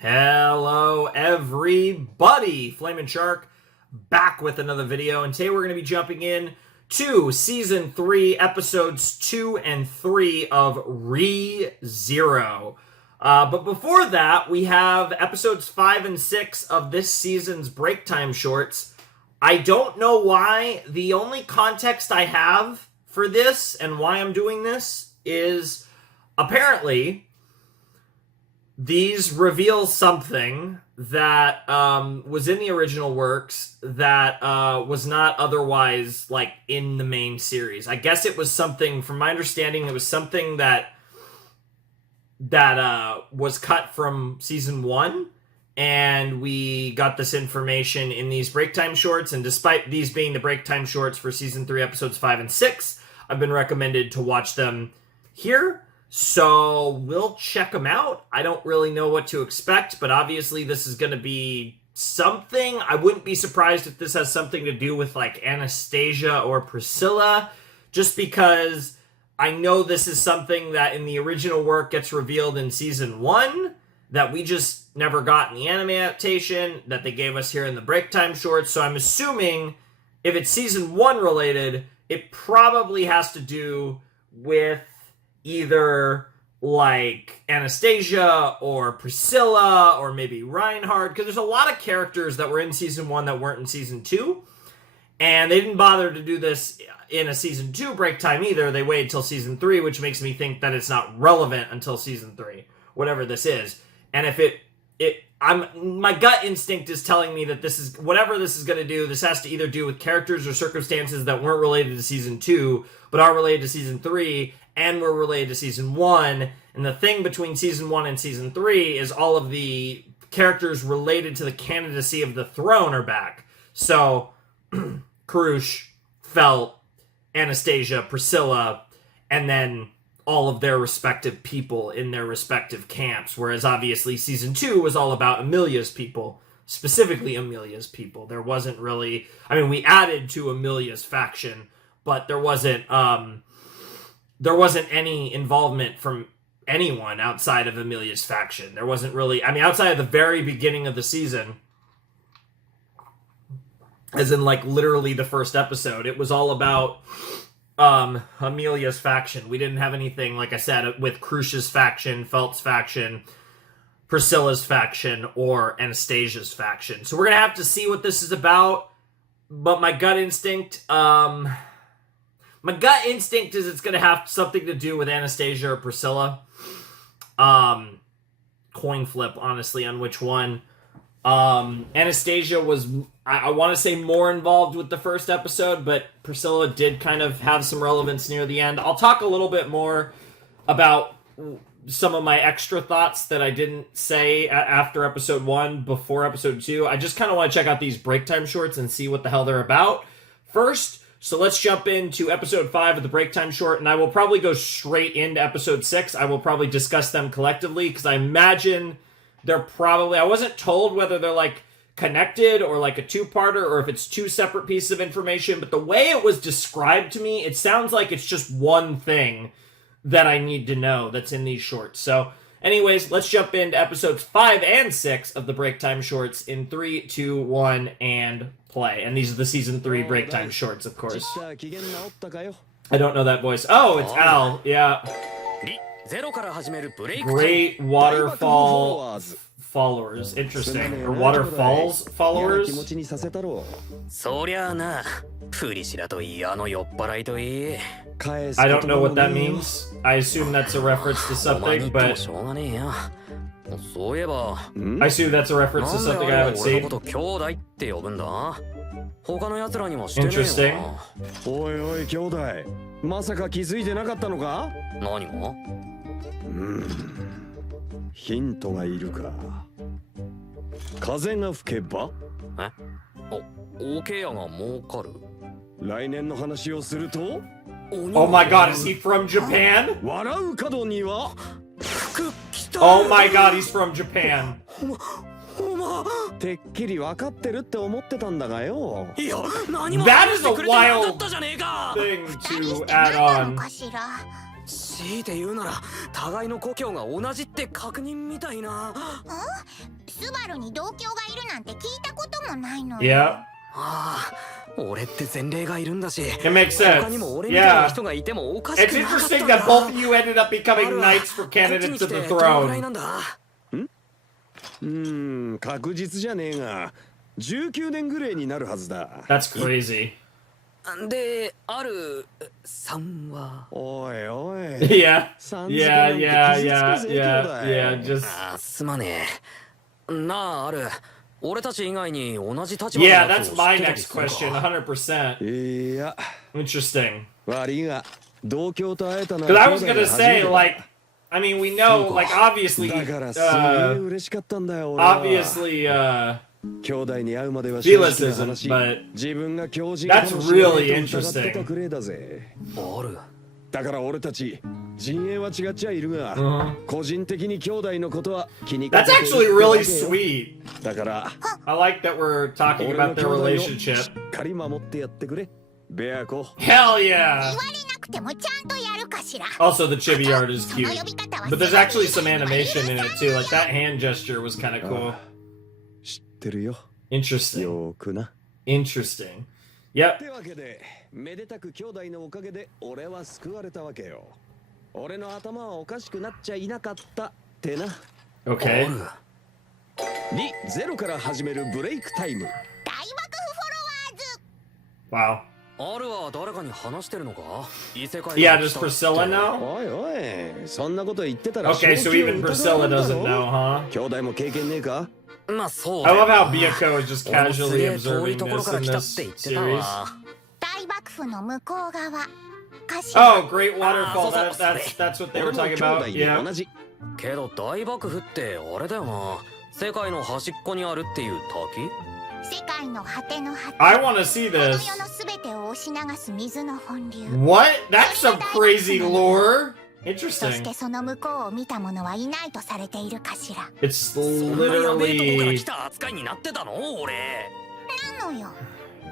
Hello everybody, Flamin' Shark back with another video, and today we're going to be jumping in to Season 3, Episodes 2 and 3 of ReZero. But before that, we have Episodes 5 and 6 of this season's Breaktime shorts. I don't know why. The only context I have for this and why I'm doing this is apparently these reveal something that was in the original works that was not otherwise, like, in the main series. I guess it was something, from my understanding, it was something that was cut from Season 1, and we got this information in these Breaktime shorts, and despite these being the Breaktime shorts for Season 3, Episodes 5 and 6, I've been recommended to watch them here. So we'll check them out. I don't really know what to expect, but obviously this is going to be something. I wouldn't be surprised if this has something to do with like Anastasia or Priscilla, just because I know this is something that in the original work gets revealed in Season 1 that we just never got in the anime adaptation that they gave us here in the Breaktime shorts. So I'm assuming if it's Season 1 related, it probably has to do with either like Anastasia or Priscilla or maybe Reinhard, because there's a lot of characters that were in Season 1 that weren't in Season 2, and they didn't bother to do this in a Season 2 break time either. They waited till Season 3, which makes me think that it's not relevant until Season 3, whatever this is. And if my gut instinct is telling me that this is, whatever this is going to do, this has to either do with characters or circumstances that weren't related to Season 2, but are related to Season 3, and were related to Season 1. And the thing between Season 1 and Season 3 is all of the characters related to the candidacy of the throne are back. So, Karush, Felt, Anastasia, Priscilla, and then all of their respective people in their respective camps. Whereas obviously Season 2 was all about Amelia's people, specifically Amelia's people. There wasn't really, I mean, we added to Amelia's faction, but there wasn't any involvement from anyone outside of Amelia's faction. There wasn't really, I mean, outside of the very beginning of the season, as in like literally the first episode, it was all about Amelia's faction. We didn't have anything, like I said, with Karush's faction, Felt's faction, Priscilla's faction, or Anastasia's faction. So we're going to have to see what this is about, but my gut instinct is it's going to have something to do with Anastasia or Priscilla. Coin flip, honestly, on which one. Anastasia was, I want to say, more involved with the first episode, but Priscilla did kind of have some relevance near the end. I'll talk a little bit more about some of my extra thoughts that I didn't say after Episode 1, before Episode 2. I just kind of want to check out these Breaktime shorts and see what the hell they're about first. So let's jump into Episode 5 of the Breaktime short, and I will probably go straight into Episode 6. I will probably discuss them collectively, because I imagine they're probably, I wasn't told whether they're like connected or like a two-parter or if it's two separate pieces of information, but the way it was described to me, it sounds like it's just one thing that I need to know that's in these shorts. So anyways, let's jump into Episodes 5 and 6 of the Breaktime shorts in 3, 2, 1, and play. And these are the Season 3 Breaktime shorts, of course. I don't know that voice. Oh, it's Al. Yeah. Great Waterfall followers. Interesting. Or Waterfalls followers? I don't know what that means. I assume that's a reference to something, but I assume that's a reference to something I haven't seen. Interesting. おいおい兄弟、まさか気づいてなかったのか？何が？ヒントがいるか。風が吹けば？え？お、桶屋が儲かる？来年の話をすると？ Oh my god, is he from Japan? 笑う角には？ Oh my god, he's from Japan. てっきり分かってるって思ってたんだがよ。いや、何も話してくれてなかったじゃねえか。Thing to add on. 強いて言うなら互いの故郷が同じって確認みたいな。に同郷がいるなんて聞いたこともないのよ。Yeah. ああ、俺って前例がいるんだし。 It makes sense. 他にも俺みたいな Yeah. 人がいてもおかし It's くなかったん interesting だ。 that both of you ended up becoming knights for こっち candidates に to 来 the てどのくらい throne. なんだ。確実じゃねえが19年ぐらいになるはずだ。 That's crazy. で、あるさんは。おいおい。 Yeah. さん付け Yeah, なんて yeah, 傷つ yeah, くぜ yeah, 兄弟。 yeah. Just あー、すまねえ。なあ、ある。俺たち以外に同じ立場 yeah. のやつ That's を知 my ってたり next する question. か。 100%. いや、 Interesting. 悪いが同郷と会えたの Because は I was 兄弟 gonna が初め say てだ。 like, I mean, we know like obviously, だからすげえ嬉しかったんだよ。俺は obviously, 兄弟に会うまでは正直な Felix 話 isn't, but 自分が狂人 that's かもしれない really と疑って interesting. たくれえだぜ。ある。だから俺たち陣営は違っちゃいるが、 Mhm. 個人的に兄弟のことは気にか That's けている actually ってわ really けよ。 sweet. だから I like that we're talking 俺の about 兄 their 弟を relationship. しっかり守ってやってくれ。ベアコ。 Hell 言 yeah. われなくてもちゃんとやるかしら。 Also, the chibi art is その cute. 呼び方は But there's actually some animation in it too. Like that hand gesture was kind of cool. 知ってるよ。 Interesting. よーくな。 Interesting. Yep. ってわけで、めでたく兄弟のおかげで俺は救われたわけよ。俺の頭はおかしくなっちゃいなかったってな。 Okay. ある。ゼロから始めるブレイクタイム。大爆破フォロワーズ。 Wow. あるは誰かに話してるのか。異世界 Yeah, does Priscilla know? おいおい、そんなこと言ってたら Okay, so 正気を even 疑 Priscilla うんだろ doesn't know, huh? 兄弟も経験ねえか。まあそうだ I よ love な。 how Byaku is just 俺もす casually げえ遠い observing ところ this から in 来たっ this て言ってた series. わ。大幕府の向こう側。かしら。 Oh, Great Waterfall. Ah, That's what they 俺 were も talking 兄 about. 弟で Yeah. 同じ。けど大幕府ってあれだよな。世界の端っこにあるっていう世界の果ての果て。 I want to see この this. 世のすべてを押し流す水の本流。 What? That's some crazy lore. そし Interesting. てその向こうを見た者はいないとされているかしら。 It's そんなやべえとこから literally. 来た扱いになってたの俺。なのよ。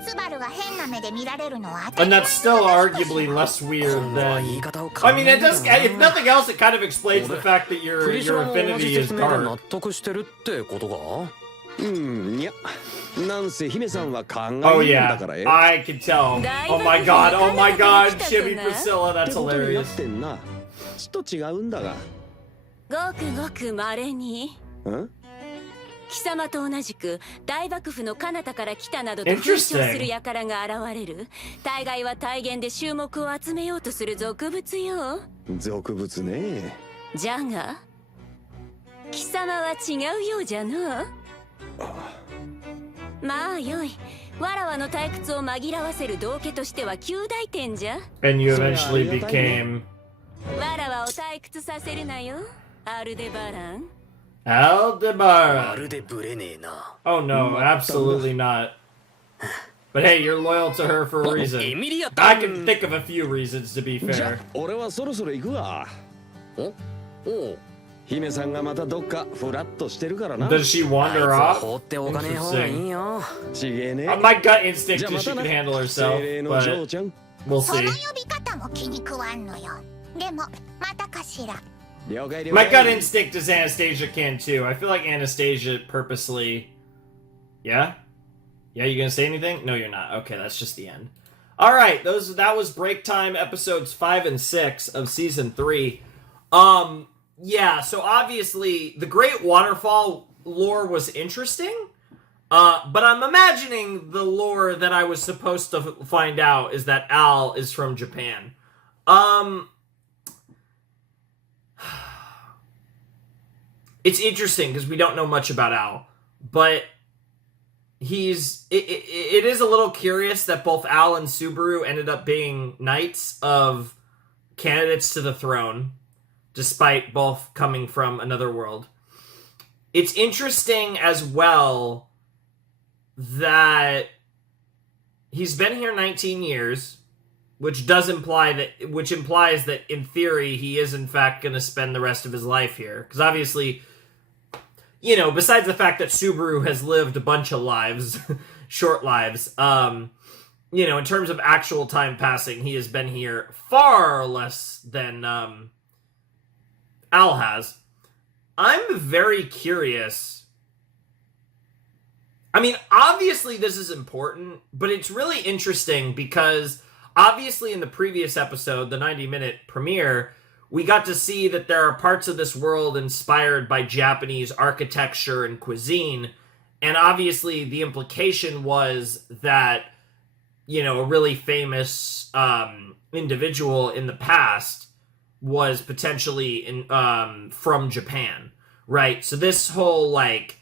スバルが変な目で見られるのは当た And り前 that's still のこと arguably less weird 今度は言い than. 方を I mean, it 考 does. え If るんだな。 nothing else, it kind of explains the fact that ク your リシャ your も同じ affinity 説 is 明で納 dark. 得してるってことか。いや、なんせ姫さんは考え Oh るんだ yeah, からよ。 I can tell. Oh my god, oh my god, Chibi Priscilla, って that's ことになっ hilarious. てんな。ちょっと違うんだが。ごくごく稀にん？貴様と同じく大幕府の彼方から来たなどと風潮する輩が現れる。大概は大言で注目を集めようとする俗物よ。俗物ね。じゃが貴様は違うようじゃの。まあよい。わらわの退屈を紛らわせる道化としては及第点じゃ。 And you eventually became わらわを退屈させるなよ、アルデバラン。ま Aldebaran. るでブレねえな。 Oh no, absolutely not. But hey, you're loyal to her for a エ reason. ミリア I can think of a few reasons to be じゃ fair. あ俺はそろそろ行くわ。おお。姫さんがまたどっかフラッとしてるからな。 Does she あいつ wander は off? 放っておかねえ方がいいよ。ちげえね。 My gut instinct じゃあ is ま she た can な。 handle 精 herself, 霊の嬢 but ちゃん。 we'll その see. 呼び方も気に食わんのよ。でも、またかしら。了解了 My 解。 gut instinct is Anastasia can too. I feel like Anastasia purposely. Yeah? Yeah, you gonna say anything? No, you're not. Okay, that's just the end. Alright, that was Break Time episodes 5 and 6 of season 3. Yeah, so obviously the Great Waterfall lore was interesting. But I'm imagining the lore that I was supposed to find out is that Al is from Japan. It's interesting because we don't know much about Al, but it is a little curious that both Al and Subaru ended up being knights of candidates to the throne, despite both coming from another world. It's interesting as well that he's been here 19 years, which implies that in theory he is in fact going to spend the rest of his life here, because obviously, you know, besides the fact that Subaru has lived a bunch of lives, short lives, you know, in terms of actual time passing, he has been here far less than Al has. I'm very curious I mean, obviously this is important, but it's really interesting because obviously in the previous episode, the 90-minute premiere, we got to see that there are parts of this world inspired by Japanese architecture and cuisine, and obviously the implication was that, you know, a really famous individual in the past was potentially from Japan, right? So this whole, like,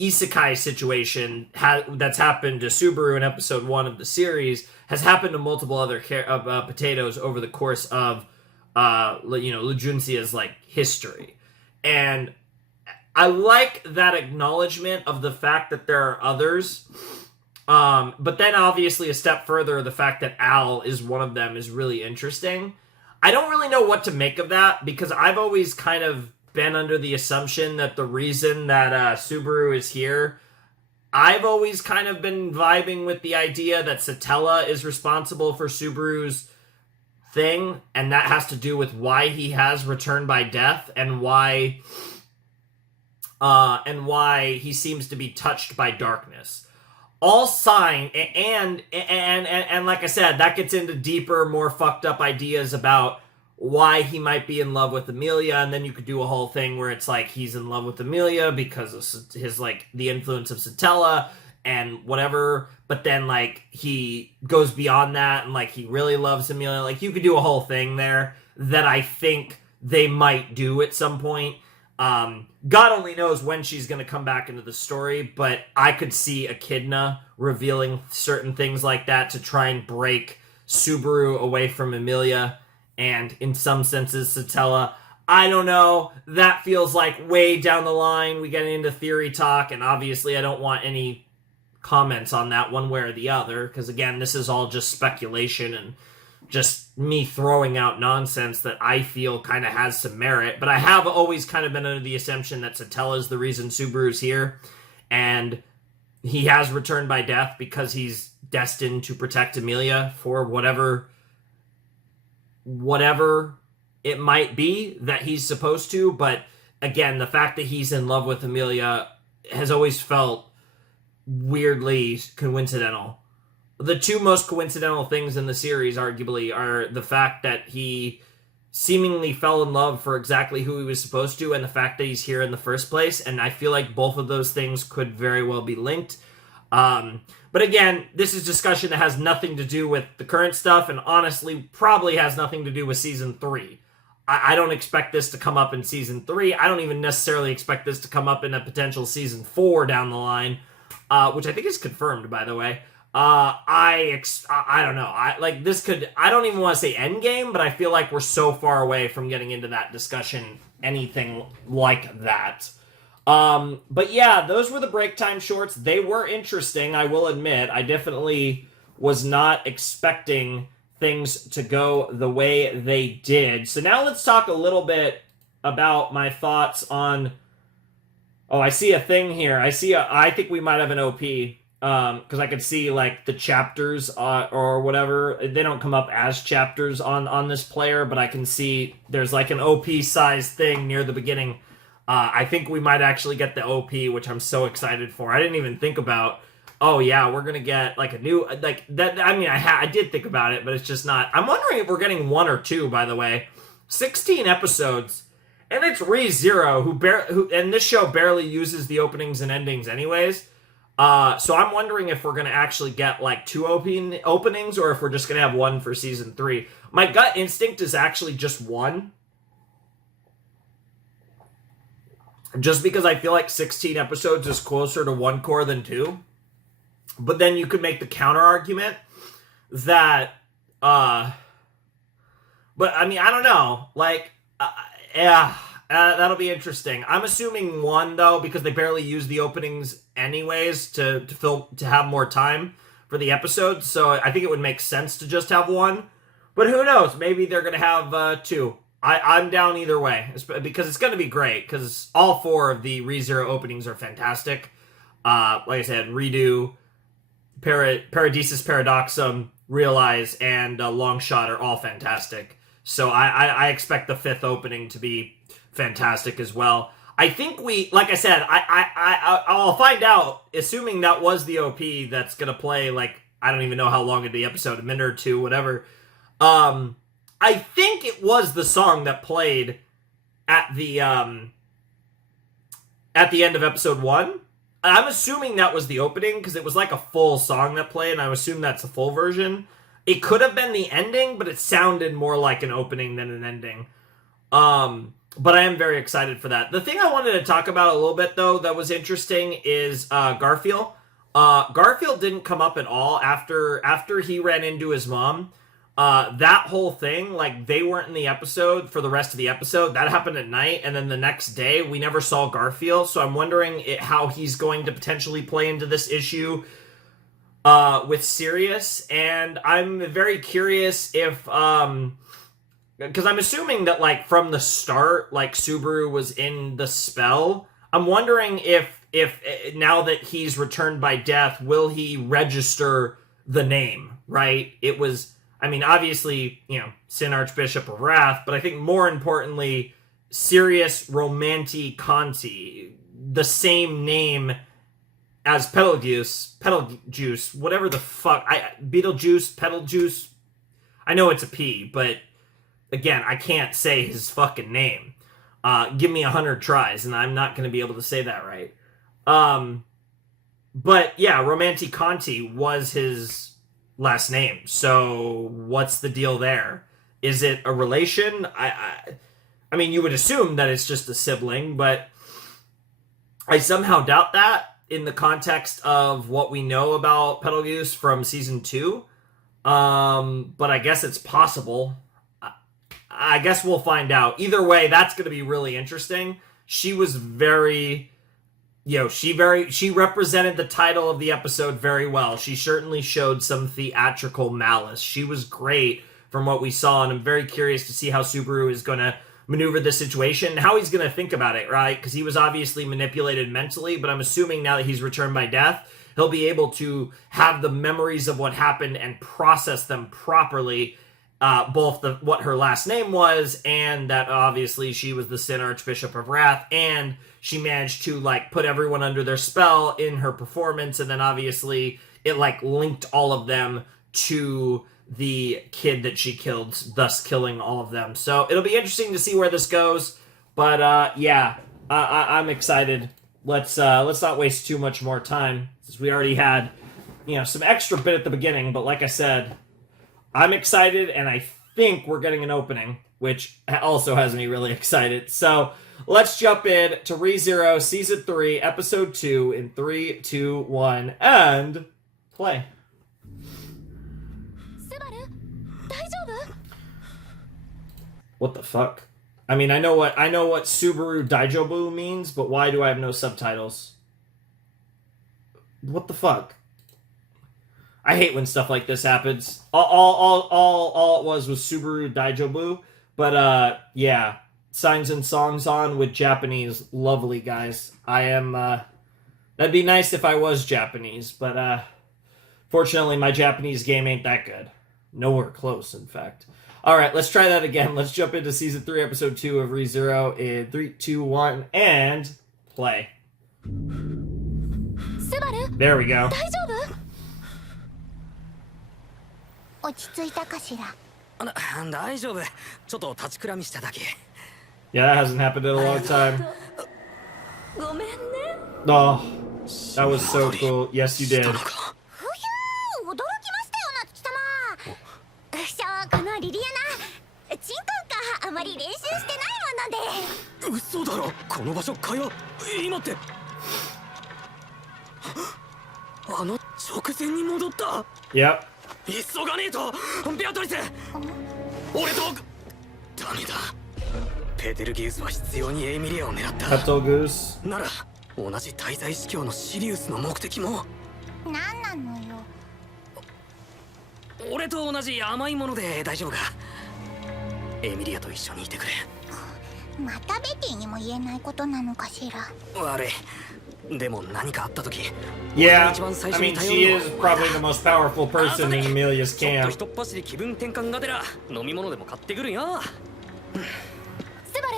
isekai situation that's happened to Subaru in episode 1 of the series has happened to multiple other potatoes over the course of Lujunsia's, like, history. And I like that acknowledgement of the fact that there are others, but then obviously a step further, the fact that Al is one of them is really interesting. I don't really know what to make of that, because I've always kind of been under the assumption that the reason that Subaru is here, I've always kind of been vibing with the idea that Satella is responsible for Subaru's thing, and that has to do with why he has returned by death and why he seems to be touched by darkness. All sign, and like I said, that gets into deeper, more fucked up ideas about why he might be in love with Amelia, and then you could do a whole thing where it's like he's in love with Amelia because of his, like, the influence of Satella and whatever, but then, like, he goes beyond that and, like, he really loves Amelia. Like, you could do a whole thing there that I think they might do at some point. God only knows when she's going to come back into the story, but I could see Echidna revealing certain things like that to try and break Subaru away from Amelia, and in some senses Satella. I don't know. That feels like way down the line. We get into theory talk, and obviously I don't want any comments on that one way or the other, because again, this is all just speculation and just me throwing out nonsense that I feel kind of has some merit. But I have always kind of been under the assumption that Satella is the reason Subaru's here, and he has returned by death because he's destined to protect Amelia for whatever it might be that he's supposed to. But again, the fact that he's in love with Amelia has always felt weirdly coincidental. The two most coincidental things in the series, arguably, are the fact that he seemingly fell in love for exactly who he was supposed to, and the fact that he's here in the first place, and I feel like both of those things could very well be linked. But again, this is discussion that has nothing to do with the current stuff, and honestly, probably has nothing to do with Season 3. I don't expect this to come up in Season 3. I don't even necessarily expect this to come up in a potential Season 4 down the line, which I think is confirmed, by the way. I don't know. I don't even want to say endgame, but I feel like we're so far away from getting into that discussion, anything like that. But yeah, those were the Breaktime shorts. They were interesting, I will admit. I definitely was not expecting things to go the way they did. So now let's talk a little bit about my thoughts on... Oh, I see a thing here. I think we might have an OP. Because I could see, like, the chapters or whatever. They don't come up as chapters on this player, but I can see there's, like, an OP-sized thing near the beginning. I think we might actually get the OP, which I'm so excited for. I didn't even think about, oh, yeah, we're going to get, like, a new... Like, that. I mean, I did think about it, but it's just not... I'm wondering if we're getting 1 or 2, by the way. 16 episodes, and it's ReZero, and this show barely uses the openings and endings anyways. So I'm wondering if we're going to actually get, like, 2 openings, or if we're just going to have 1 for Season 3. My gut instinct is actually just 1. Just because I feel like 16 episodes is closer to 1 core than 2. But then you could make the counter-argument that, but, I mean, I don't know. Like, yeah... that'll be interesting. I'm assuming 1, though, because they barely use the openings anyways to have more time for the episodes. So I think it would make sense to just have 1. But who knows? Maybe they're going to have 2. I'm down either way, because it's going to be great, because all 4 of the ReZero openings are fantastic. Like I said, Redo, Paradisus Paradoxum, Realize, and Longshot are all fantastic. So I expect the 5th opening to be fantastic as well. I think like I said, I'll find out, assuming that was the OP that's gonna play, like, I don't even know how long in the episode, a minute or two, whatever. I think it was the song that played at the end of episode 1. I'm assuming that was the opening, because it was like a full song that played, and I assume that's a full version. It could have been the ending, but it sounded more like an opening than an ending. But I am very excited for that. The thing I wanted to talk about a little bit, though, that was interesting is Garfield. Garfield didn't come up at all after he ran into his mom. That whole thing, like, they weren't in the episode for the rest of the episode. That happened at night, and then the next day, we never saw Garfield. So I'm wondering how he's going to potentially play into this issue with Sirius. And I'm very curious if... because I'm assuming that, like, from the start, like, Subaru was in the spell. I'm wondering if now that he's returned by death, will he register the name, right? It was, I mean, obviously, you know, Sin Archbishop of Wrath, but I think more importantly, Sirius Romanti Conti, the same name as Betelgeuse, whatever the fuck, Betelgeuse, I know it's a P, but... Again, I can't say his fucking name. Give me 100 tries, and I'm not going to be able to say that right. But, yeah, Romanti Conti was his last name. So, what's the deal there? Is it a relation? I mean, you would assume that it's just a sibling, but I somehow doubt that in the context of what we know about Betelgeuse from Season 2. But I guess it's possible. I guess we'll find out. Either way, that's going to be really interesting. She was very, you know, she represented the title of the episode very well. She certainly showed some theatrical malice. She was great from what we saw, and I'm very curious to see how Subaru is going to maneuver this situation, and how he's going to think about it, right? Because he was obviously manipulated mentally, but I'm assuming now that he's returned by death, he'll be able to have the memories of what happened and process them properly. Both what her last name was, and that obviously she was the Sin Archbishop of Wrath, and she managed to, like, put everyone under their spell in her performance, and then obviously it, like, linked all of them to the kid that she killed, thus killing all of them. So it'll be interesting to see where this goes, but yeah, I'm excited. Let's not waste too much more time, since we already had, you know, some extra bit at the beginning, but like I said, I'm excited, and I think we're getting an opening, which also has me really excited. So let's jump in to ReZero Season 3, Episode 2 in 3, 2, 1, and play. What the fuck? I mean, I know what Subaru Daijobu means, but why do I have no subtitles? What the fuck? I hate when stuff like this happens. All it was Subaru Daijobu. But, yeah. Signs and songs on with Japanese. Lovely, guys. I am, that'd be nice if I was Japanese. But, fortunately, my Japanese game ain't that good. Nowhere close, in fact. Alright, let's try that again. Let's jump into Season 3, Episode 2 of ReZero in 3, 2, 1, and play. There we go. 落ち着いたかしら。大丈夫。ちょっと立ちくらみしただけ。 Yeah, that hasn't happened in a long time. ごめんね。 Oh, that was so cool. Yes, you did. ふひゅー、驚きましたよ、夏木様。このリリアナ、チンコンかあまり練習してないもので。嘘だろ。この場所会話今って。あの直前に戻った。 Yep. 急がねえとベアトリス俺とダメだペテルギウスは必要にエミリアを狙ったペテルギウスなら同じ滞在司教のシリウスの目的も何なのよ俺と同じ甘いもので大丈夫かエミリアと一緒にいてくれまたベティにも言えないことなのかしら悪いでも何かあった時 Yeah, I mean, she is probably the most powerful person in Amelia's camp. 一っ走り気分転換がてら飲み物でも買ってくるよスバル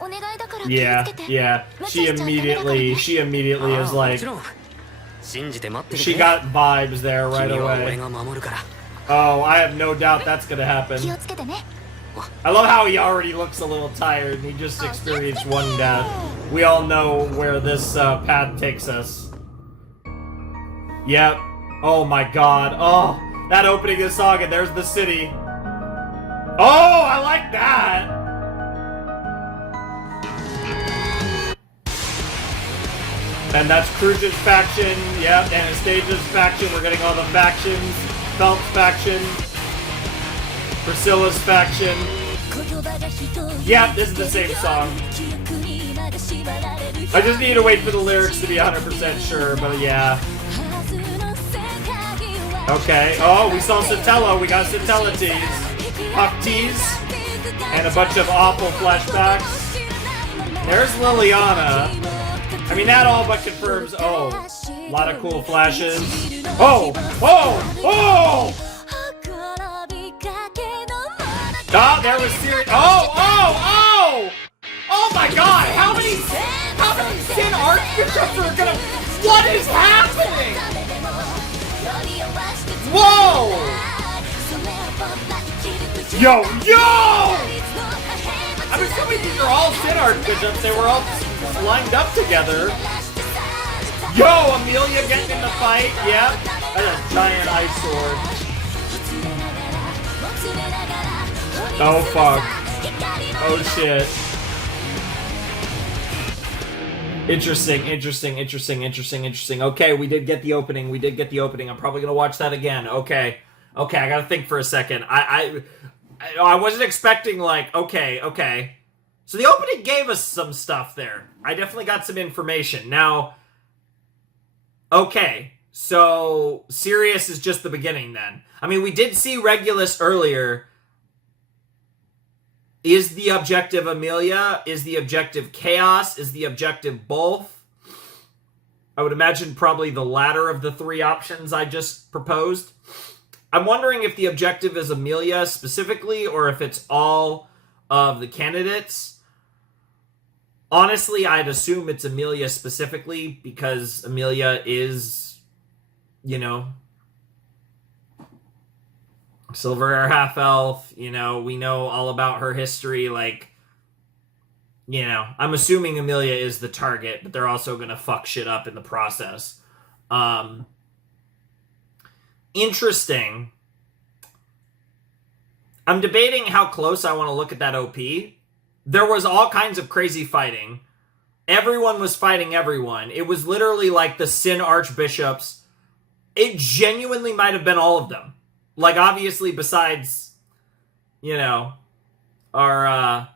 お願いだか Yeah, yeah. She immediately is like, 信じて待ってる she ね got vibes there right 君は俺 away. が守るから Oh, I have no doubt that's gonna happen. 気をつけてね I love how he already looks a little tired and he just experienced one death. We all know where this path takes us. Yep. Oh my god. Oh, that opening of the song and there's the city. Oh, I like that. And that's Cruz's faction. Yep, Anastasia's faction. We're getting all the factions. Phelps faction. Priscilla's faction. Yeah, this is the same song. I just need to wait for the lyrics to be 100% sure, but yeah. Okay. Oh, we saw Satella. We got Satella tease. Puck tease. And a bunch of awful flashbacks. There's Liliana. I mean, that all but confirms. Oh, a lot of cool flashes. Oh! Oh! Oh! Ah, there was serious. Oh! Oh! Oh! Oh my God! How many Sin Archbishops are gonna? What is happening? Whoa! Yo! Yo! I'm assuming these are all Sin Archbishops. They were all lined up together. Yo! Amelia getting in the fight. Yep. That's a giant ice sword. Oh fuck. Oh shit. Interesting. Okay, we did get the opening. I'm probably gonna watch that again. Okay, I gotta think for a second. I wasn't expecting like, okay. So the opening gave us some stuff there. I definitely got some information. Now, okay, so Sirius is just the beginning then. I mean, we did see Regulus earlier. Is the objective Amelia? Is the objective Chaos? Is the objective both? I would imagine probably the latter of the three options I just proposed. I'm wondering if the objective is Amelia specifically, or if it's all of the candidates. Honestly, I'd assume it's Amelia specifically, because Amelia is, you know, Silver Hair Half Elf, you know, we know all about her history, like, you know, I'm assuming Amelia is the target, but they're also gonna fuck shit up in the process. Interesting. I'm debating how close I want to look at that OP. There was all kinds of crazy fighting. Everyone was fighting everyone. It was literally like the Sin Archbishops. It genuinely might have been all of them. Like, obviously, besides, you know, our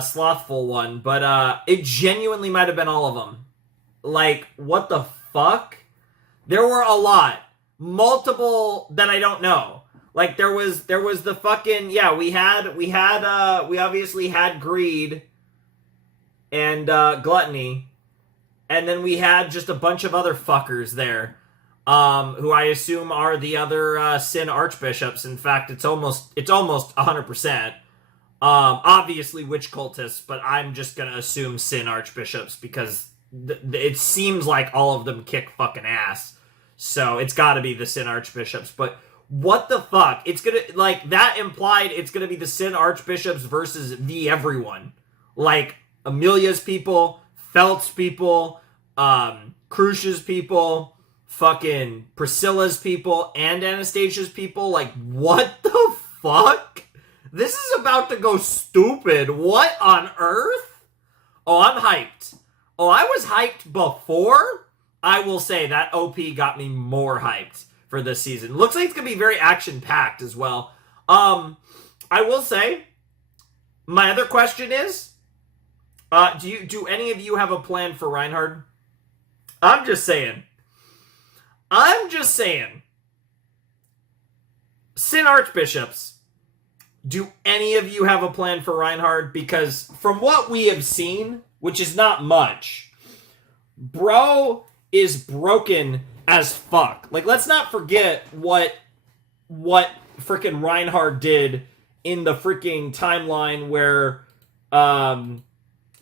slothful one. But it genuinely might have been all of them. Like, what the fuck? There were a lot. Multiple that I don't know. Like, there was the fucking, yeah, we obviously had Greed and Gluttony. And then we had just a bunch of other fuckers there. Who I assume are the other Sin Archbishops. In fact, it's almost 100%. Obviously witch cultists, but I'm just gonna assume Sin Archbishops because it seems like all of them kick fucking ass. So it's gotta be the Sin Archbishops. But what the fuck? It's gonna, like, that implied it's gonna be the Sin Archbishops versus the everyone. Like, Amelia's people, Felt's people, Crucia's people, fucking Priscilla's people, and Anastasia's people. Like, what the fuck? This is about to go stupid. What on earth? Oh, I'm hyped. Oh, I was hyped before. I will say that OP got me more hyped for this season. Looks like it's gonna be very action-packed as well. I will say, my other question is, do any of you have a plan for Reinhard? I'm just saying. Sin Archbishops, do any of you have a plan for Reinhard? Because from what we have seen, which is not much, bro is broken as fuck. Like, let's not forget what freaking Reinhard did in the freaking timeline where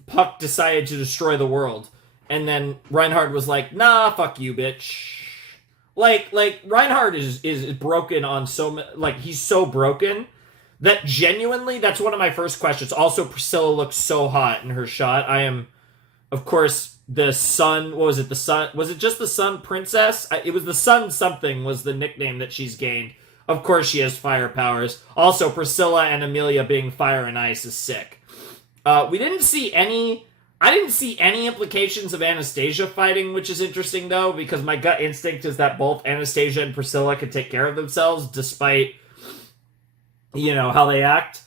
Puck decided to destroy the world. And then Reinhard was like, nah, fuck you, bitch. Like Reinhard is broken on he's so broken that genuinely, that's one of my first questions. Also, Priscilla looks so hot in her shot. I am, of course, the sun, what was it, the sun, was it just the sun princess? It was the sun something was the nickname that she's gained. Of course she has fire powers. Also, Priscilla and Amelia being fire and ice is sick. I didn't see any implications of Anastasia fighting, which is interesting, though, because my gut instinct is that both Anastasia and Priscilla can take care of themselves, despite, how they act.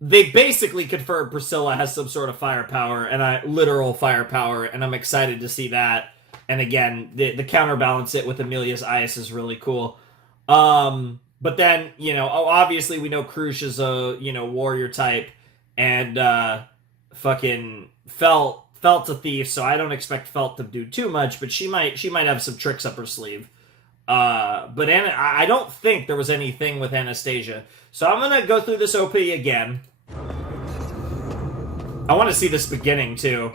They basically confirmed Priscilla has some sort of firepower, and literal firepower, and I'm excited to see that. And again, the counterbalance it with Amelia's ice is really cool. But then, obviously we know Krush is a, warrior type, and, fucking Felt's a thief, so I don't expect Felt to do too much, but she might have some tricks up her sleeve. But I don't think there was anything with Anastasia. So I'm gonna go through this OP again. I want to see this beginning too.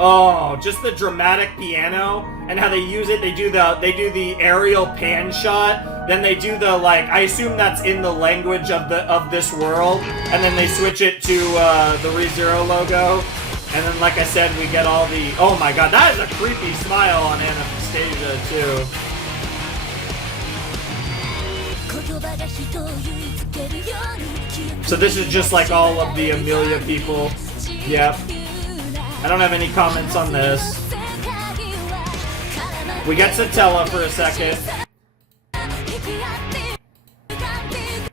Oh, just the dramatic piano and how they use it. They do the aerial pan shot. Then they do the I assume that's in the language of this world, and then they switch it to the ReZero logo. And then, like I said, we get all the... Oh my god, that is a creepy smile on Anastasia, too. So this is just like all of the Amelia people. Yep. I don't have any comments on this. We get Satella for a second.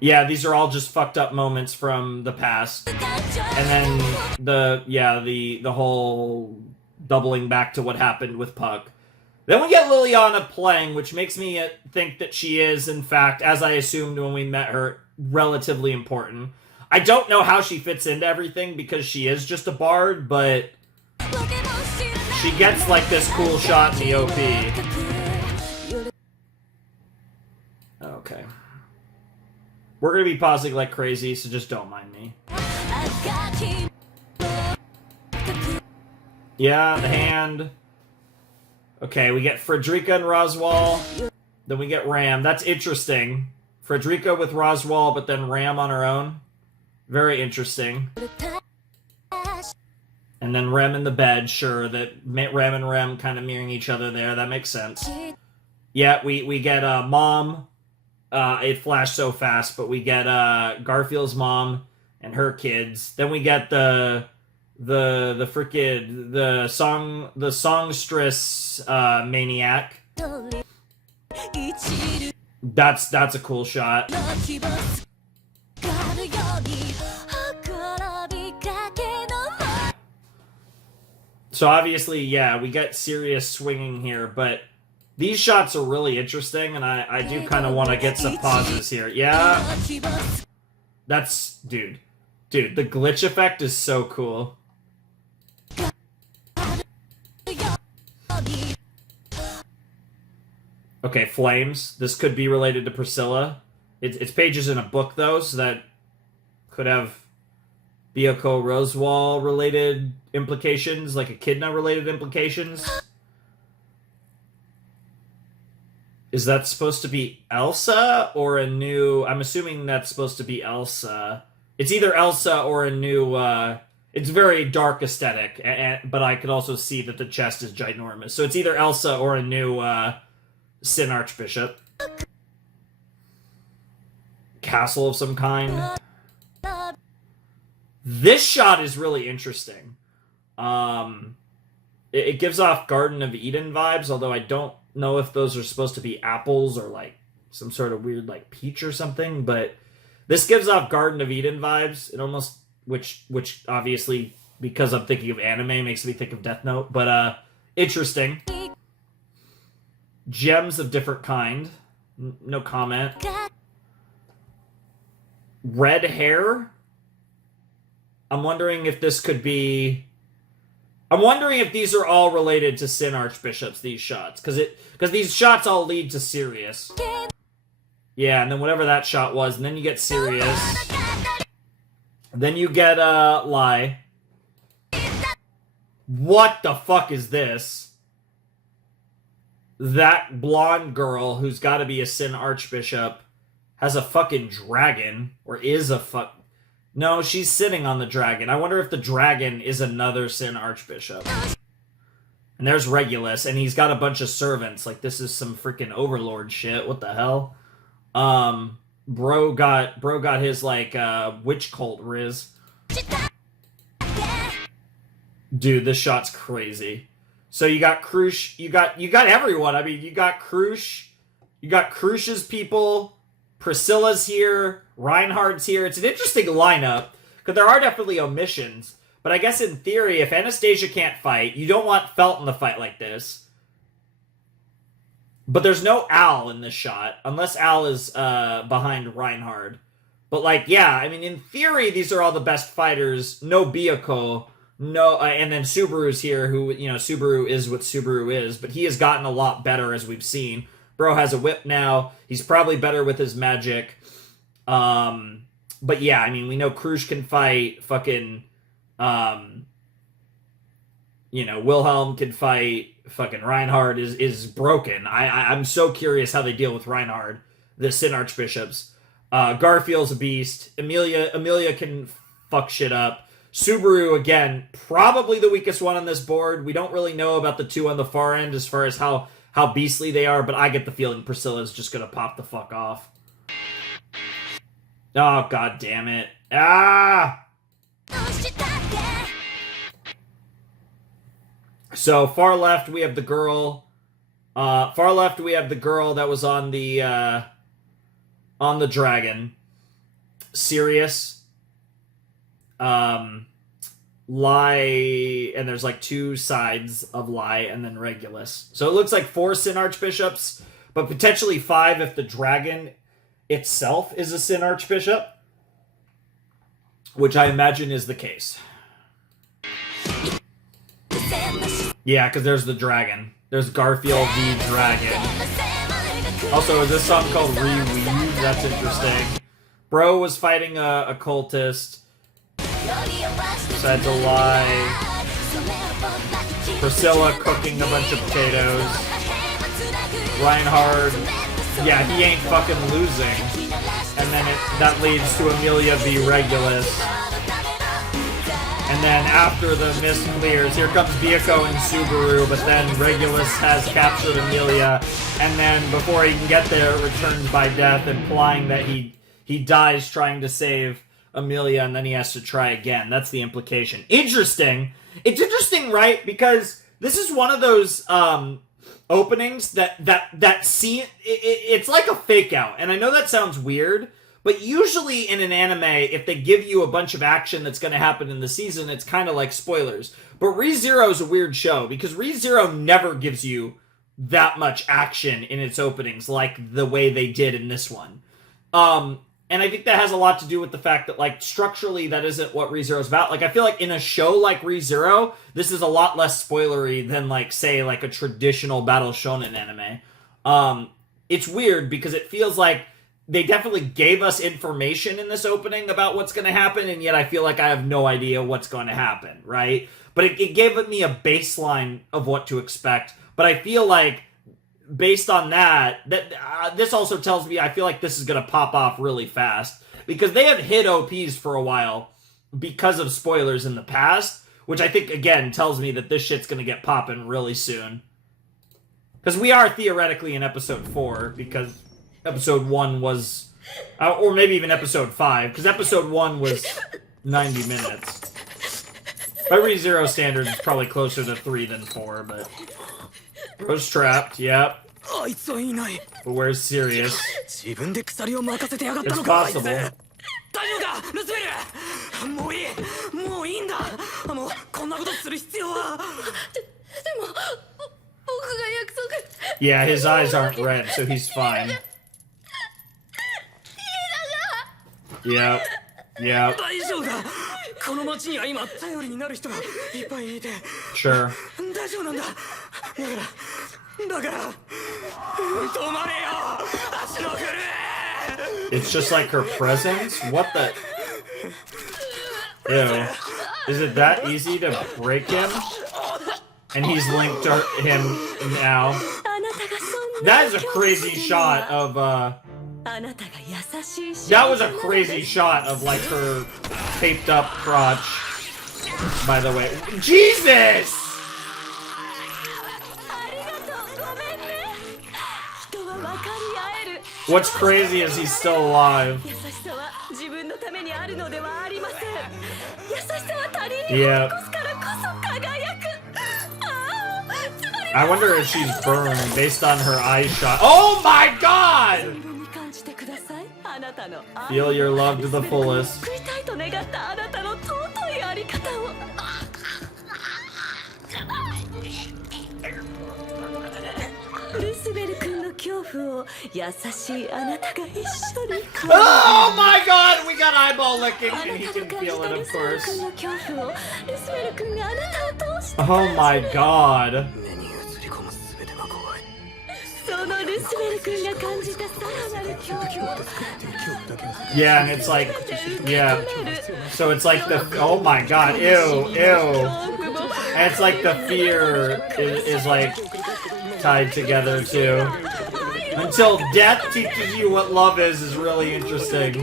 Yeah, these are all just fucked up moments from the past. And then the whole doubling back to what happened with Puck. Then we get Liliana playing, which makes me think that she is, in fact, as I assumed when we met her, relatively important. I don't know how she fits into everything because she is just a bard, but she gets this cool shot in the OP. Okay. We're going to be pausing like crazy, so just don't mind me. Yeah, the hand. Okay, we get Frederica and Roswell. Then we get Ram. That's interesting. Frederica with Roswell, but then Ram on her own. Very interesting. And then Rem in the bed, sure. That Rem and Rem kind of mirroring each other there. That makes sense. Yeah, we get Mom. It flashed so fast, but we get Garfield's mom and her kids. Then we get the songstress maniac. That's a cool shot. So obviously, yeah, we get serious swinging here, but these shots are really interesting, and I do kind of want to get some pauses here. Yeah. That's... Dude, the glitch effect is so cool. Okay, flames. This could be related to Priscilla. It's pages in a book, though, so that could have Biyoko Rosewall related implications, like Echidna related implications. Is that supposed to be Elsa or a new... I'm assuming that's supposed to be Elsa. It's either Elsa or a new... It's very dark aesthetic, but I could also see that the chest is ginormous. So it's either Elsa or a new Sin Archbishop. Castle of some kind. This shot is really interesting. It gives off Garden of Eden vibes, although I don't know if those are supposed to be apples or some sort of weird peach or something, but this gives off Garden of Eden vibes. It almost, which obviously, because I'm thinking of anime, makes me think of Death Note, but interesting. Gems of different kind. No comment. Red hair? I'm wondering if this could be... I'm wondering if these are all related to Sin Archbishops, these shots. Because these shots all lead to Sirius. Yeah, and then whatever that shot was, and then you get Sirius. Then you get, Lai. What the fuck is this? That blonde girl who's got to be a Sin Archbishop has a fucking dragon, or is a fuck... No, she's sitting on the dragon. I wonder if the dragon is another Sin Archbishop. And there's Regulus, and he's got a bunch of servants. Like, this is some freaking overlord shit. What the hell? Bro got his, like, witch cult riz. Dude, this shot's crazy. So you got Krush, you got everyone. I mean, you got Krush, you got Krush's people, Priscilla's here, Reinhardt's here. It's an interesting lineup, because there are definitely omissions. But I guess in theory, if Anastasia can't fight, you don't want Felt in the fight like this. But there's no Al in this shot, unless Al is behind Reinhardt. But like, yeah, I mean, in theory, these are all the best fighters. No Byakuya. No, and then Subaru's here, who, you know, Subaru is what Subaru is, but he has gotten a lot better, as we've seen. Bro has a whip now. He's probably better with his magic. But yeah, I mean, we know Krush can fight. Fucking, you know, Wilhelm can fight. Fucking Reinhardt is broken. I'm so curious how they deal with Reinhardt, the Sin Archbishops. Garfield's a beast. Amelia can fuck shit up. Subaru, again, probably the weakest one on this board. We don't really know about the two on the far end as far as how beastly they are, but I get the feeling Priscilla's just gonna pop the fuck off. Oh, god damn it. Ah! So, far left, we have the girl. Far left, we have the girl that was on the dragon. Sirius. Lie, and there's like two sides of Lie, and then Regulus. So it looks like 4 Sin Archbishops, but potentially 5 if the dragon itself is a Sin Archbishop, which I imagine is the case. Yeah, because there's the dragon. There's Garfield the dragon. Also, is this song called Reweave? That's interesting. Bro was fighting a cultist. Besides a Lie. Priscilla cooking a bunch of potatoes. Reinhard, yeah, he ain't fucking losing. And then that leads to Amelia v. Regulus. And then after the mist clears, here comes Byakuya and Subaru, but then Regulus has captured Amelia, and then before he can get there, it returns by death, implying that he dies trying to save Amelia, and then he has to try again. That's the implication. Interesting. It's interesting, right? Because this is one of those openings that scene. It's like a fake out, and I know that sounds weird, but usually in an anime, if they give you a bunch of action that's going to happen in the season, it's kind of like spoilers. But Re:Zero is a weird show because Re:Zero never gives you that much action in its openings like the way they did in this one. And I think that has a lot to do with the fact that, like, structurally, that isn't what Re:Zero is about. Like, I feel like in a show like Re:Zero, this is a lot less spoilery than, like, say, like a traditional Battle Shonen anime. It's weird because it feels like they definitely gave us information in this opening about what's going to happen, and yet I feel like I have no idea what's going to happen, right? But it gave me a baseline of what to expect. But I feel like, based on that this also tells me I feel like this is going to pop off really fast. Because they have hit OPs for a while because of spoilers in the past, which I think, again, tells me that this shit's going to get popping really soon. Because we are theoretically in episode 4, because episode 1 was... or maybe even episode 5, because episode 1 was 90 minutes. By Re:Zero standards, it's probably closer to 3 than 4, but... Bro's trapped, yep. But where's Sirius? It's possible. 大丈夫かルスベルもういいもういいんだもうこんなことする必要はでも僕が約束 Yeah, his eyes aren't red, so he's fine. Yep. Yep. 大丈夫だこの町には今頼りになる人がいっぱいいて Sure. 大丈夫なんだだから止まれよ足の震え It's just like her presence? What the... Ew. Is it that easy to break him? And he's linked to him now. That is a crazy shot of, that was a crazy shot of, like, her taped up crotch, by the way. Jesus! What's crazy is he's still alive. Yeah. I wonder if she's burned based on her eye shot. Oh my god! Feel your love to the fullest. Oh my god! We got eyeball licking and he can feel it, of course. Oh my god. Yeah, and it's like, yeah. So it's like the, oh my god, ew, ew. And it's like the fear is like tied together too. Until death teaches you what love is really interesting.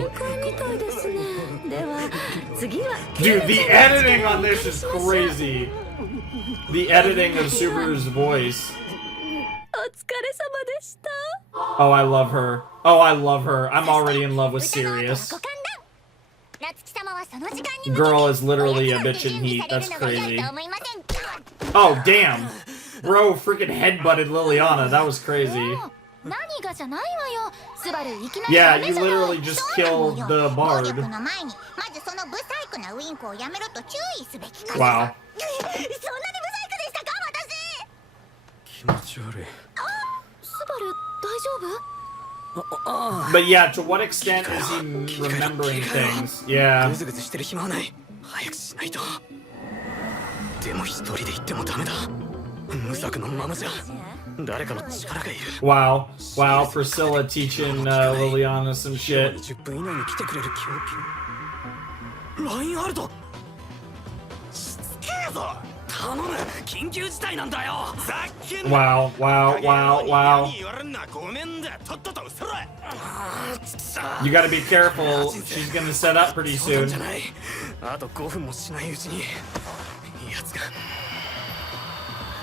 Dude, the editing on this is crazy. The editing of Subaru's voice. Oh, I love her. Oh, I love her. I'm already in love with Sirius. Girl is literally a bitch in heat. That's crazy. Oh, damn. Bro freaking headbutted Liliana. That was crazy. Yeah, you literally just killed the bard. Wow. But yeah, to what extent is he remembering things? Yeah. Wow. Wow, Priscilla teaching Liliana some shit. Wow, wow, wow, wow. You gotta be careful, she's gonna set up pretty soon.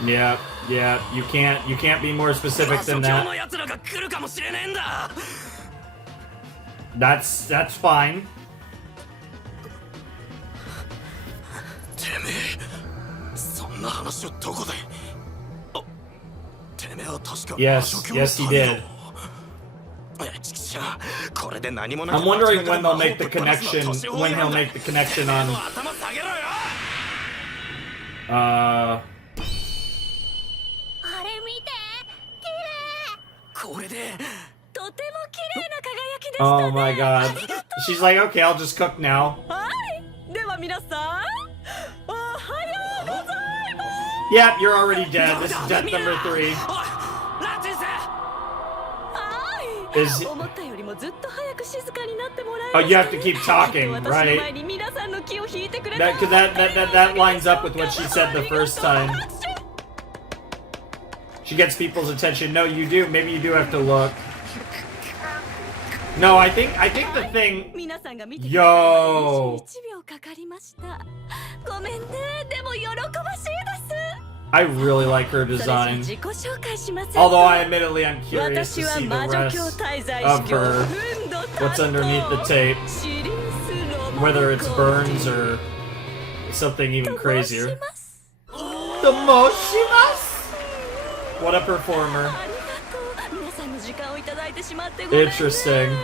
Yeah, yeah, you can't be more specific than that. That's fine. Yes, yes he did. I'm wondering when they'll make the connection, when he'll make the connection on... Oh my god. She's like, okay, I'll just cook now. Yep, you're already dead. This is death number 3. Oh, you have to keep talking, right? That lines up with what she said the first time. She gets people's attention. No, you do. Maybe you do have to look. No, I think the thing... Yo! I really like her design. Although admittedly I'm curious to see the rest of her. What's underneath the tape. Whether it's burns or something even crazier. Tomoshimasu! What a performer. Interesting.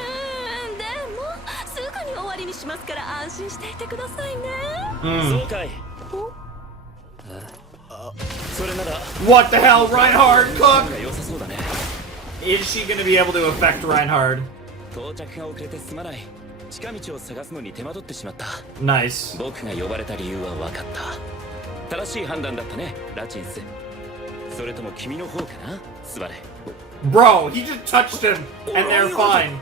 What the hell, Reinhard, cook? Is she gonna be able to affect Reinhard? Nice. Bro, he just touched him, and they're fine.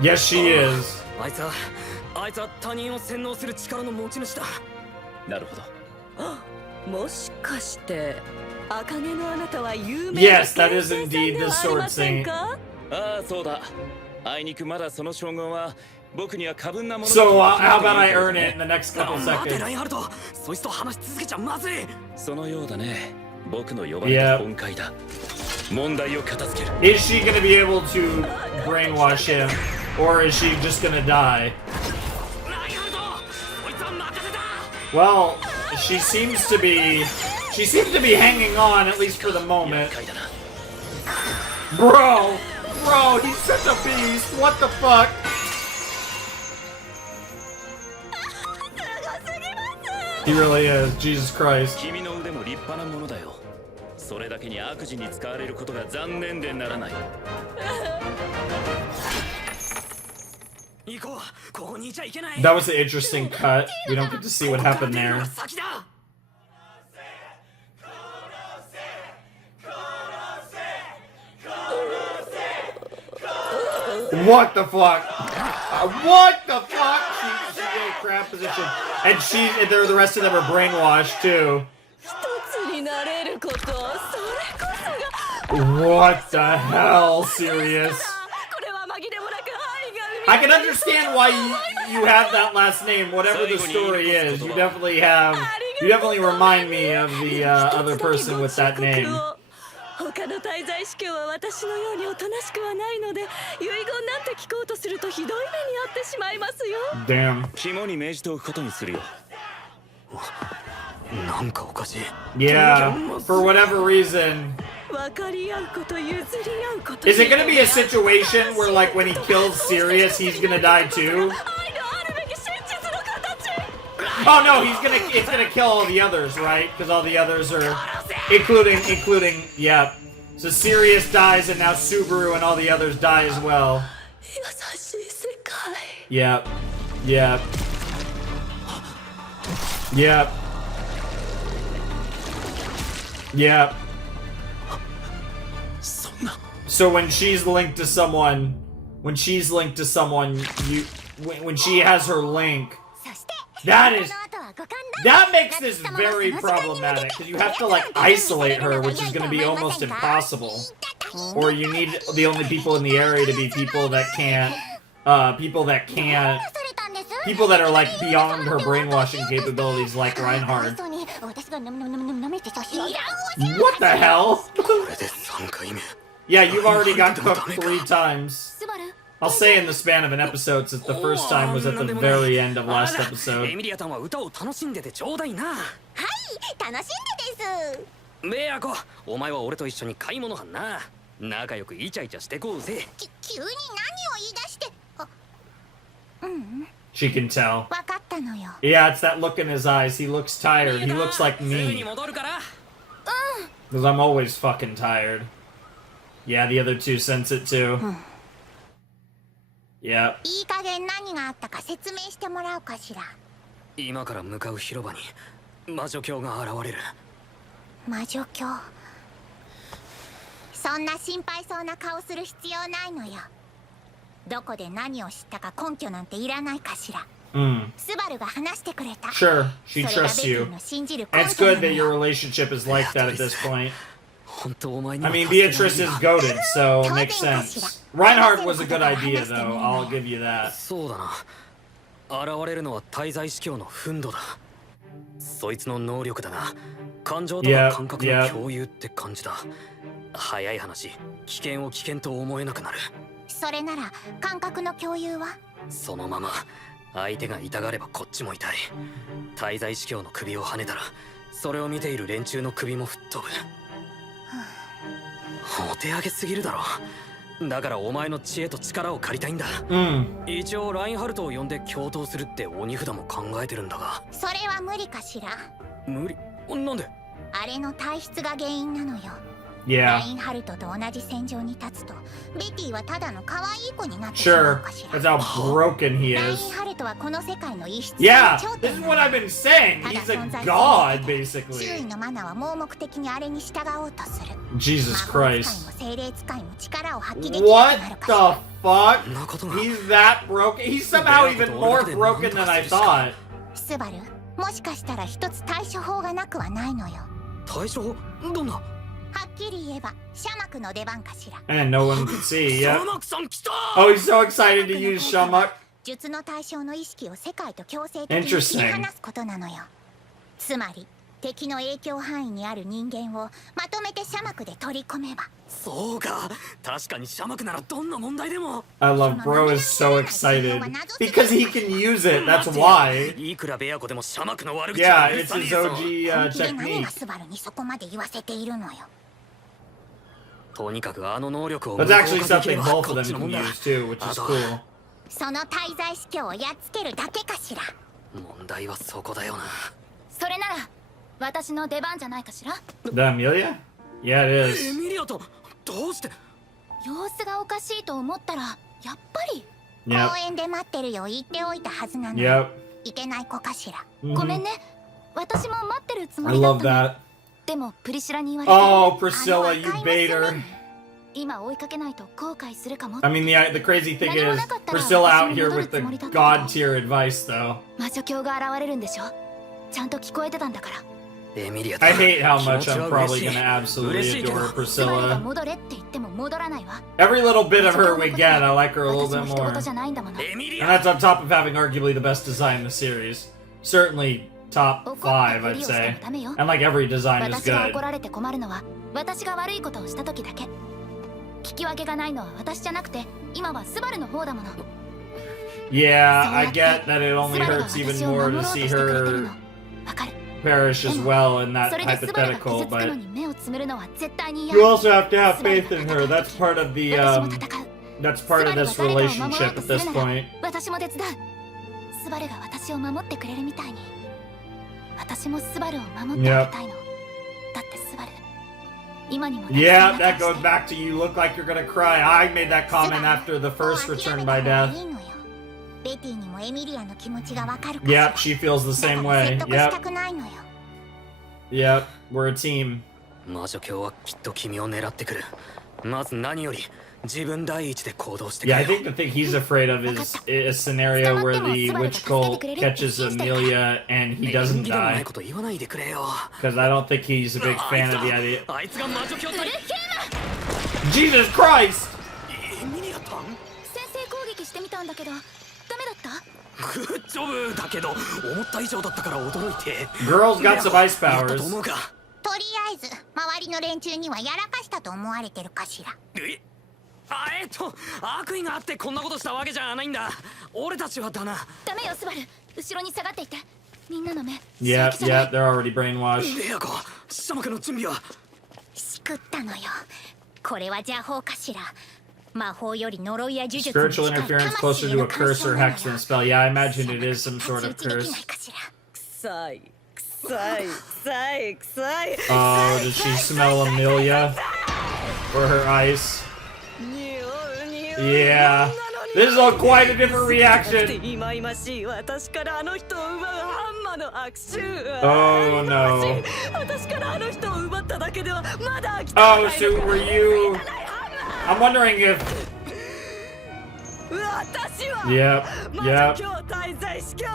Yes, she is. あいつは他人を洗脳する力の持ち主だ。なるほど。もしかして茜のあなたは有名 Yes, that is indeed the sword saint. ああ、そうだ。あいにくまだその称号は僕には過分なもの。 So how about I earn it in the next couple 待てライ seconds? ンハルト、そいつと話し続けちゃまずい。そのようだね。僕の呼ばれた本会だ。問題を片付ける。 Is she gonna be able to brainwash him, or is she just gonna die? ラインハルト、そいつは任せた。 Well, she seems to be hanging on at least for the moment. 厄介だな。 Bro, he's such a beast. What the fuck? すごすぎます。 He really is. Jesus Christ. 君の腕も立派なものだよ。それだけに悪事に使われることが残念でならない。行こう。ここにいちゃいけない。 That was an interesting cut. We don't get to see what happened there. 先だ。 What the fuck? What the fuck? She's in a crap position. And the rest of them are brainwashed too. 一つになれること、それこそが What the hell? Serious? これは紛れもなく愛が I can understand why you have that last name, whatever the story is. You definitely remind me of the other person with that name. 他の滞在司教は私のようにおとなしくはないので遺言なんて聞こうとするとひどい目に遭ってしまいますよ。 Damn. 肝に銘じておくことにするよ。なんかおかしい。 Yeah, for whatever reason. 分かり合うこと譲り合うこと。 Is it gonna be a situation where, like, when he kills Sirius, he's gonna die too? 愛のあるべき真実の形。 Oh no, it's gonna kill all the others, right? Because all the others are, including, yeah. So Sirius dies, and now Subaru and all the others die as well. 優しい世界。 Yep. Yep. Yep. Yep. So when she's linked to someone, when she has her link, そして that こ is の後は五感 that makes this very problematic because you have to like isolate her, which is going to be almost impossible. Or you need the only people in the area to be people that can't, people that are like beyond her brainwashing capabilities, like Reinhardt. What the hell? これで3回目。 Yeah, you've already got cooked 3 times. I'll say in the span of an episode, since the first time was at the very end of last エ episode. ミリアタンは歌を楽しんでてちょうだいな。はい楽しんでですメアコ、お前は俺と一緒に買い物はんな。仲良くイチャイチャしてこうぜ。急に何を言い出してあ She can tell. 分かったのよ Yeah, it's that look in his eyes. He looks tired. He looks like すぐに me. 戻るから。 Because I'm always fucking tired. Yeah, the other two sense it too. Yep. いい加減何があったか説明してもらおうかしら今から向かう広場に魔女教が現れる。魔女教そんな心配そうな顔する必要ないのよどこで何を知ったか根拠なんていらないかしら Mm. スバルが話してくれた Sure, she それが trusts ベッキ you. ーの信じる And 根 it's 拠な good の that your よ relationship is like that at this point. 本当お前に I は mean, 助けられ Beatrice る is な goaded, so it makes sense. Reinhardt was a good idea, though. I'll give you that. そうだな。現れるのは滞在司教の憤怒だ。そいつの能力だが、感情とか感覚の共有って感じだ。早い話、危険を危険と思えなくなる。それなら感覚の共有はそのまま相手が痛がればこっちも痛い。滞在司教の首を跳ねたら、それを見ている連中の首も吹っ飛ぶ。お手上げすぎるだろ。だからお前の知恵と力を借りたいんだ。一応ラインハルトを呼んで共闘するって鬼札も考えてるんだが。それは無理かしら無理？なんで？あれの体質が原因なのよ Yeah. ラインハルトと同じ戦場に立つとベティはただの可愛い子になってしまう Sure. かしら。 That's how broken he ライ is. ンハルトはこの世界の異質 Yeah, の頂 this 点 is な what の I've been saying. ただ He's a 存在 god, 周囲 basically. のマナは盲目的にあれに従おうとする。 Jesus 魔法使い Christ. も精霊使いも力を発揮できなく What なるかしら。 the fuck? そんなことが He's that broken. He's somehow even more broken than I thought. スバル、もしかしたら一つ対処法がなくはないのよ。対処法どんなはっきり言えばシャマクの出番かしら。 And no one could see. サ Yep. マクさん来た Oh, he's so excited to use Shamak. 術の対象の意識を世界と強制的に切り離すことなのよ。つまり敵の影響範囲にある人間をまとめてシャマクで取り込めば。そうか確かにシャマクならどんな問題でも I love Bro is so excited because he can use it. That's why. いくらベアコでもシャマクの悪口 Yeah, は許 it's さね his えぞ OG 本気で何 technique. がスバルにそこまで言わせているのよ。とにかくあの能力を That's actually 無効化できれ something ば both こ of っ them ちのも can んだ use too, which is cool. その滞在司教をやっつけるだけかしら。問題はそこだよなそれなら私の出番じゃないかしら。 The Amelia? Yeah, it エ is. ミリアとどうして様子がおかしいと思ったらやっぱり Yep. 公園で待ってるよ言っておいたはずなの。 Yep. いけない子かしら。ごめん Mhm. ね。私も待ってるつも I りだっ love たの。 that. でもプリシラに言われて、 Oh, Priscilla, you bait her. 今追いかけないと後悔するかも。 I mean, the crazy thing is, Priscilla out here with the god tier advice, though. 魔女教が現れるんでしょ。ちゃんと聞こえてたんだから。エミリア I hate how much 気持ち I'm は probably 嬉しい gonna absolutely adore スバルが Priscilla. 戻れって言っても戻らないわ。 Every little bit of her we get, I like her a little 私 bit も人 more. 事じゃないんだもの。エミリ And ア that's on top of having arguably the best design in the series. Certainly top 怒った 5, ふ I'd りをして say. もダメよ。 And like every design is 私が good. 怒られて困るのは私が悪いことをした時だけ。聞き分けがないのは私じゃなくて今はスバルの方だもの。 Yeah, そう I やって get that it ス only バルが hurts even 私を more 守ろ to うとし see てくれてる her の。わかる。 perish as well in that それでスバルが hypothetical, 傷つくの but に目をつむるのは絶対に嫌。 you also have to have faith in her. That's part of the 私も戦う。 that's part of this スバルが誰かを守ろう relationship と at する this なら point. 私も手伝う。スバルが私を守ってくれるみたいに私もスバルを守ってあげたいの。だってスバル今にも Yeah, that goes back to you look like you're gonna cry. I made that comment after the first return by death. ベティにもエミリアの気持ちがわかるから。 Yep, she feels the だ same から way. 説得した Yep, くないのよ。 yep, we're a team. 魔女教はきっと君を狙ってくるまず何より自分第一で行動してく Yeah, れ I よ think the thing he's afraid of is a scenario where the witch cult catches Amelia and he 縁 doesn't 起でもない die. こと言わないでくれよ Because I don't think he's a big fan of the idea. あいつが魔女教隊 Jesus Christ! エミリアタン先制攻撃してみたんだけどダメだった？グッジョブだけど思った以上だったから驚いて Girl's got some ice やったと powers. 思うかとりあえず周りの連中にはやらかしたと思われてるかしら。悪意があってこんなことしたわけじゃないんだ俺たちはだなダメよスバル後ろに下がっていてみんなの目 Yeah, 正気じゃない yeah, they're already brainwashed. レアコシャマクの準備はしくったのよ。これは邪法かしら。魔法より呪いや呪術に Spiritual 近い interference 魂 closer へ to の a 干 curse 渉 or なの hex よ。 than a spell. Yeah, I imagine it is some 太 sort 刀 of 打ちできな curse. いかしら。臭い臭い臭い臭い Oh, does she smell Amelia? Or her ice? 匂う匂う Yeah. This is quite a different reaction. 忌々しい私からあの人を奪うハンマの握手 Oh, no. 私からあの人を奪っただけではまだ飽きた Oh, so were you... I'm wondering if... 私は Yep, ま yep. だ今日滞在司教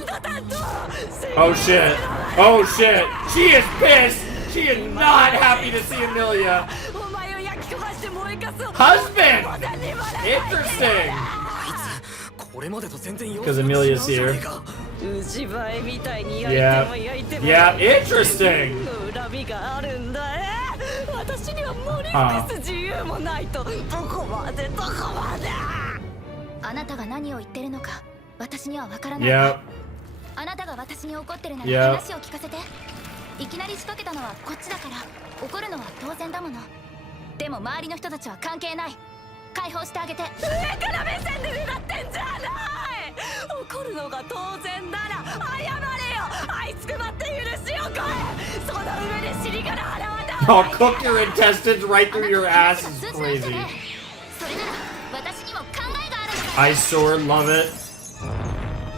運動担当 Oh, shit. Oh, shit. She is pissed. She is not happy to see Amelia. お前を焼き焦がして燃えかす Husband! 当然に笑 Interesting. あいつこれまでと全然様 Because 子が Amelia's 違うじゃねえ here. か牛映えみたいに焼いても焼いても Yeah, interesting. 恨みがあるんだ私にはもうリああス自由もないとどこまでどこまであなたが何を言ってるのか私にはわからない。 Yep. あなたが私に怒ってるないやら話を聞かせて。いきなり仕掛けたのはこっちだから怒るのは当然だもの。でも周りの人たちは関係ない。解放してあげて。上から目線で狙ってんじゃない怒るのが当然なら謝れよあいつくばって許しをこえその上で尻から腹渡 Oh, cook your intestines right through your ass is crazy. Ice sword, love it.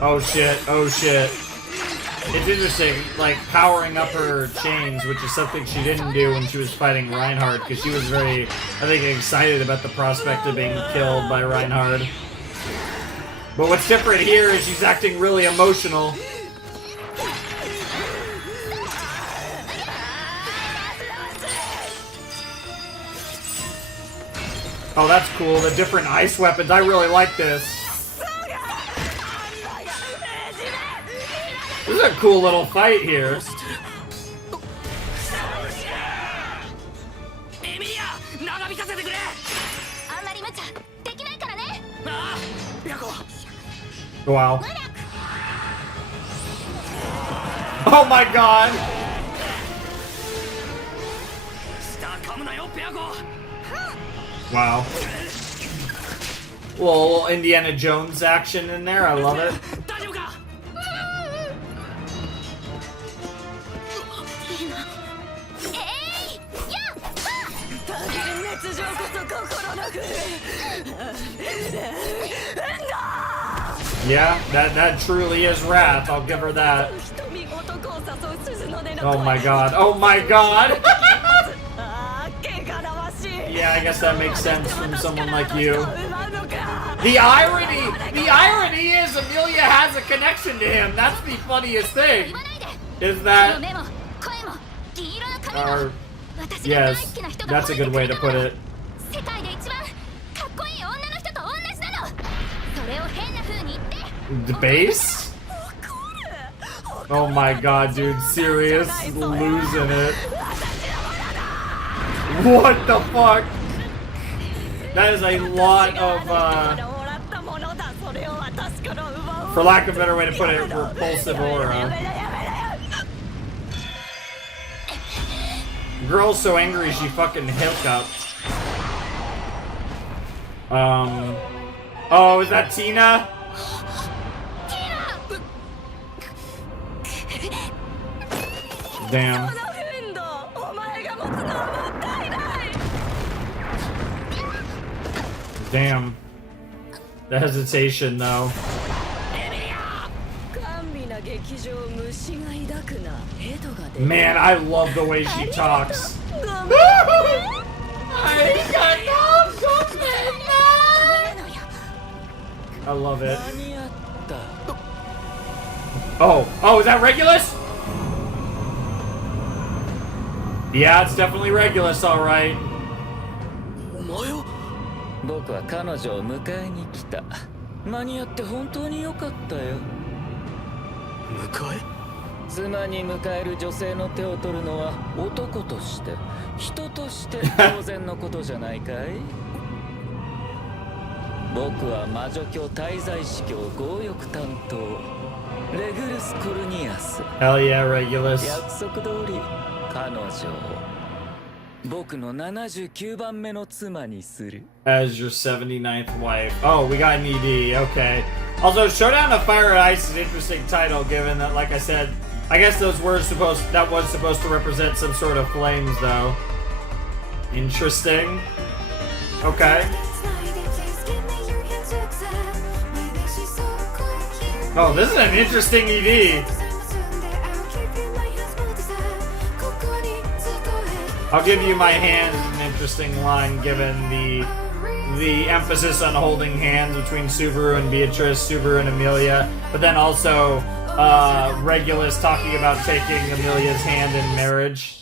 Oh shit, oh shit. It's interesting, like, powering up her chains, which is something she didn't do when she was fighting Reinhardt, because she was very, I think, excited about the prospect of being killed by Reinhardt. But what's different here is she's acting really emotional. Oh, that's cool, the different ice weapons. I really like this. This is a cool little fight here. Wow. Oh my god! Wow. Little Indiana Jones action in there, I love it. Yeah, that truly is wrath. I'll give her that. Oh my god. Oh my god! Yeah, I guess that makes sense from someone like you. The irony is Emilia has a connection to him. That's the funniest thing. Is that... yes, that's a good way to put it. The base? Oh my god, dude, serious? Losing it. What the fuck? That is a lot of, for lack of a better way to put it, repulsive aura. Girl's so angry she fucking hiccuped. Oh, is that Tina? Damn. Damn. The hesitation, though. Man, I love the way she talks. I love it. Oh, is that Regulus? Yeah, it's definitely Regulus, alright. 僕は彼女を迎えに来た。間に合って本当に良かったよ。迎え？妻に迎える女性の手を取るのは男として、人として当然のことじゃないかい？僕は魔女教滞在司教強欲担当レグルス・コルニアス。Hell yeah, Regulus. 約束通り彼女を僕の79番目の妻にする。As your 79th wife. Oh, we got an ED. Okay. Also, Showdown of Fire and Ice is an interesting title, given that, like I said, I guess that was supposed to represent some sort of flames, though. Interesting. Okay. Oh, this is an interesting ED. I'll give you my hand is an interesting line, given the emphasis on holding hands between Subaru and Beatrice, Subaru and Emilia, but then also Regulus talking about taking Emilia's hand in marriage.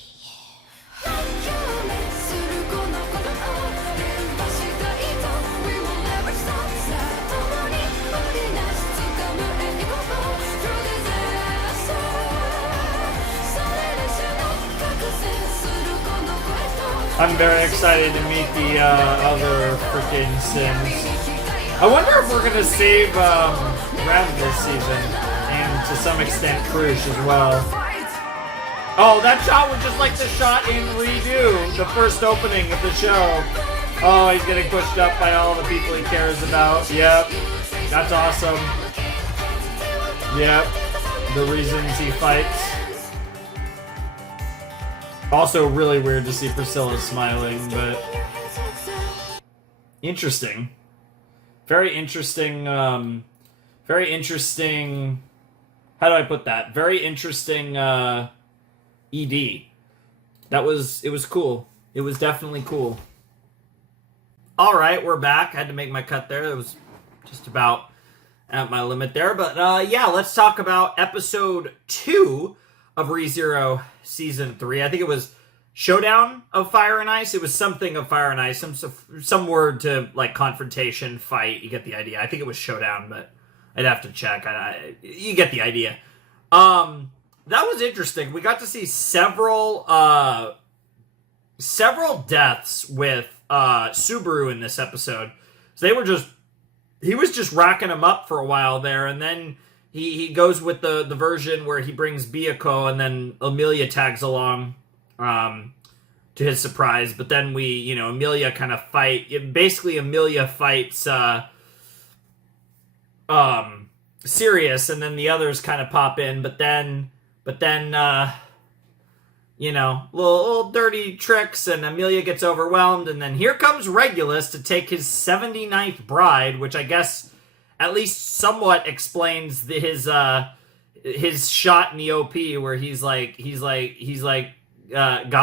I'm very excited to meet the other freaking Sims. I wonder if we're gonna save Rev this season, and to some extent Krush as well. Oh, that shot was just like the shot in Redo, the first opening of the show. Oh, he's getting pushed up by all the people he cares about. Yep, that's awesome. Yep, the reasons he fights. Also really weird to see Priscilla smiling, but interesting. Very interesting, very interesting, how do I put that? Very interesting, ED. It was cool. It was definitely cool. Alright, we're back. I had to make my cut there. It was just about at my limit there. But, yeah, let's talk about episode 2 of ReZero Season 3. I think it was Showdown of Fire and Ice. It was something of Fire and Ice. Some word to, like, confrontation, fight. You get the idea. I think it was Showdown, but I'd have to check. You get the idea. That was interesting. We got to see several deaths with Subaru in this episode. So he was just racking them up for a while there, and then he goes with the version where he brings Biyako, and then Emilia tags along to his surprise. But then Emilia kind of basically Emilia fights Sirius, and then the others kind of pop in, but then little dirty tricks, and Emilia gets overwhelmed, and then here comes Regulus to take his 79th bride, which I guess at least somewhat explains his shot in the OP, where he's got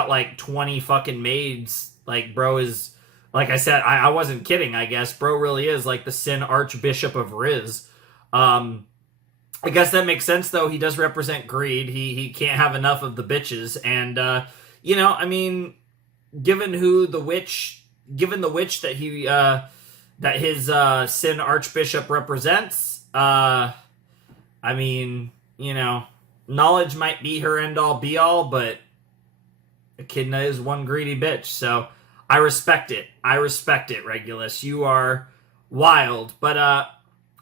like 20 fucking maids. Like, bro is, like I said, I wasn't kidding, I guess. Bro really is like the Sin Archbishop of Riz. I guess that makes sense, though. He does represent greed. He can't have enough of the bitches. And, I mean, given the witch that his Sin Archbishop represents, I mean, knowledge might be her end-all, be-all, but Echidna is one greedy bitch. So I respect it. Regulus. You are wild. But,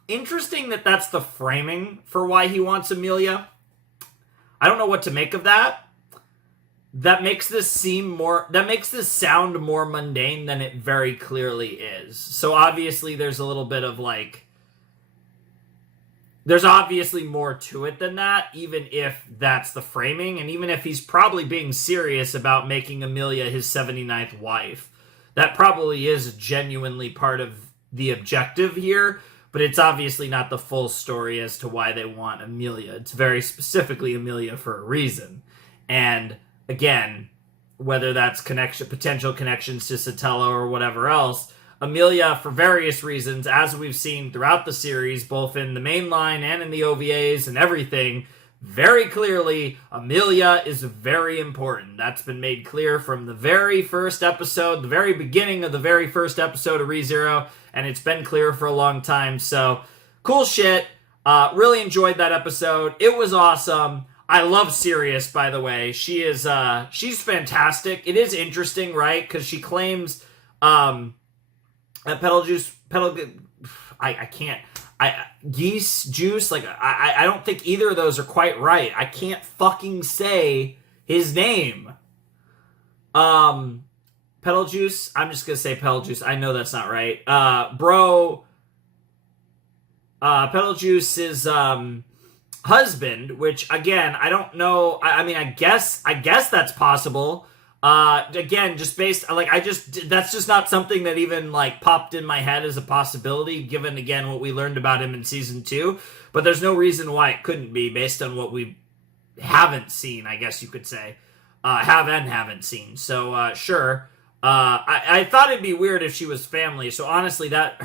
interesting that that's the framing for why he wants Emilia. I don't know what to make of that. That makes this sound more mundane than it very clearly is. So obviously there's a little bit of there's obviously more to it than that, even if that's the framing, and even if he's probably being serious about making Emilia his 79th wife. That probably is genuinely part of the objective here. But it's obviously not the full story as to why they want Emilia. It's very specifically Emilia for a reason. And again, whether that's potential connections to Sotelo or whatever else, Emilia, for various reasons, as we've seen throughout the series, both in the main line and in the OVAs and everything, very clearly, Emilia is very important. That's been made clear from the very first episode, the very beginning of the very first episode of ReZero, and it's been clear for a long time. So, cool shit. Really enjoyed that episode. It was awesome. I love Sirius, by the way. She's fantastic. It is interesting, right? Because she claims I don't think either of those are quite right. I can't fucking say his name. Pedal Juice? I'm just gonna say Pedal Juice. I know that's not right. Pedal Juice's husband, which again, I don't know. I mean, I guess that's possible. Again, just based, that's just not something that even, popped in my head as a possibility, given, again, what we learned about him in Season 2. But there's no reason why it couldn't be, based on what we haven't seen, I guess you could say. Haven't seen. So, sure. I thought it'd be weird if she was family, so honestly, that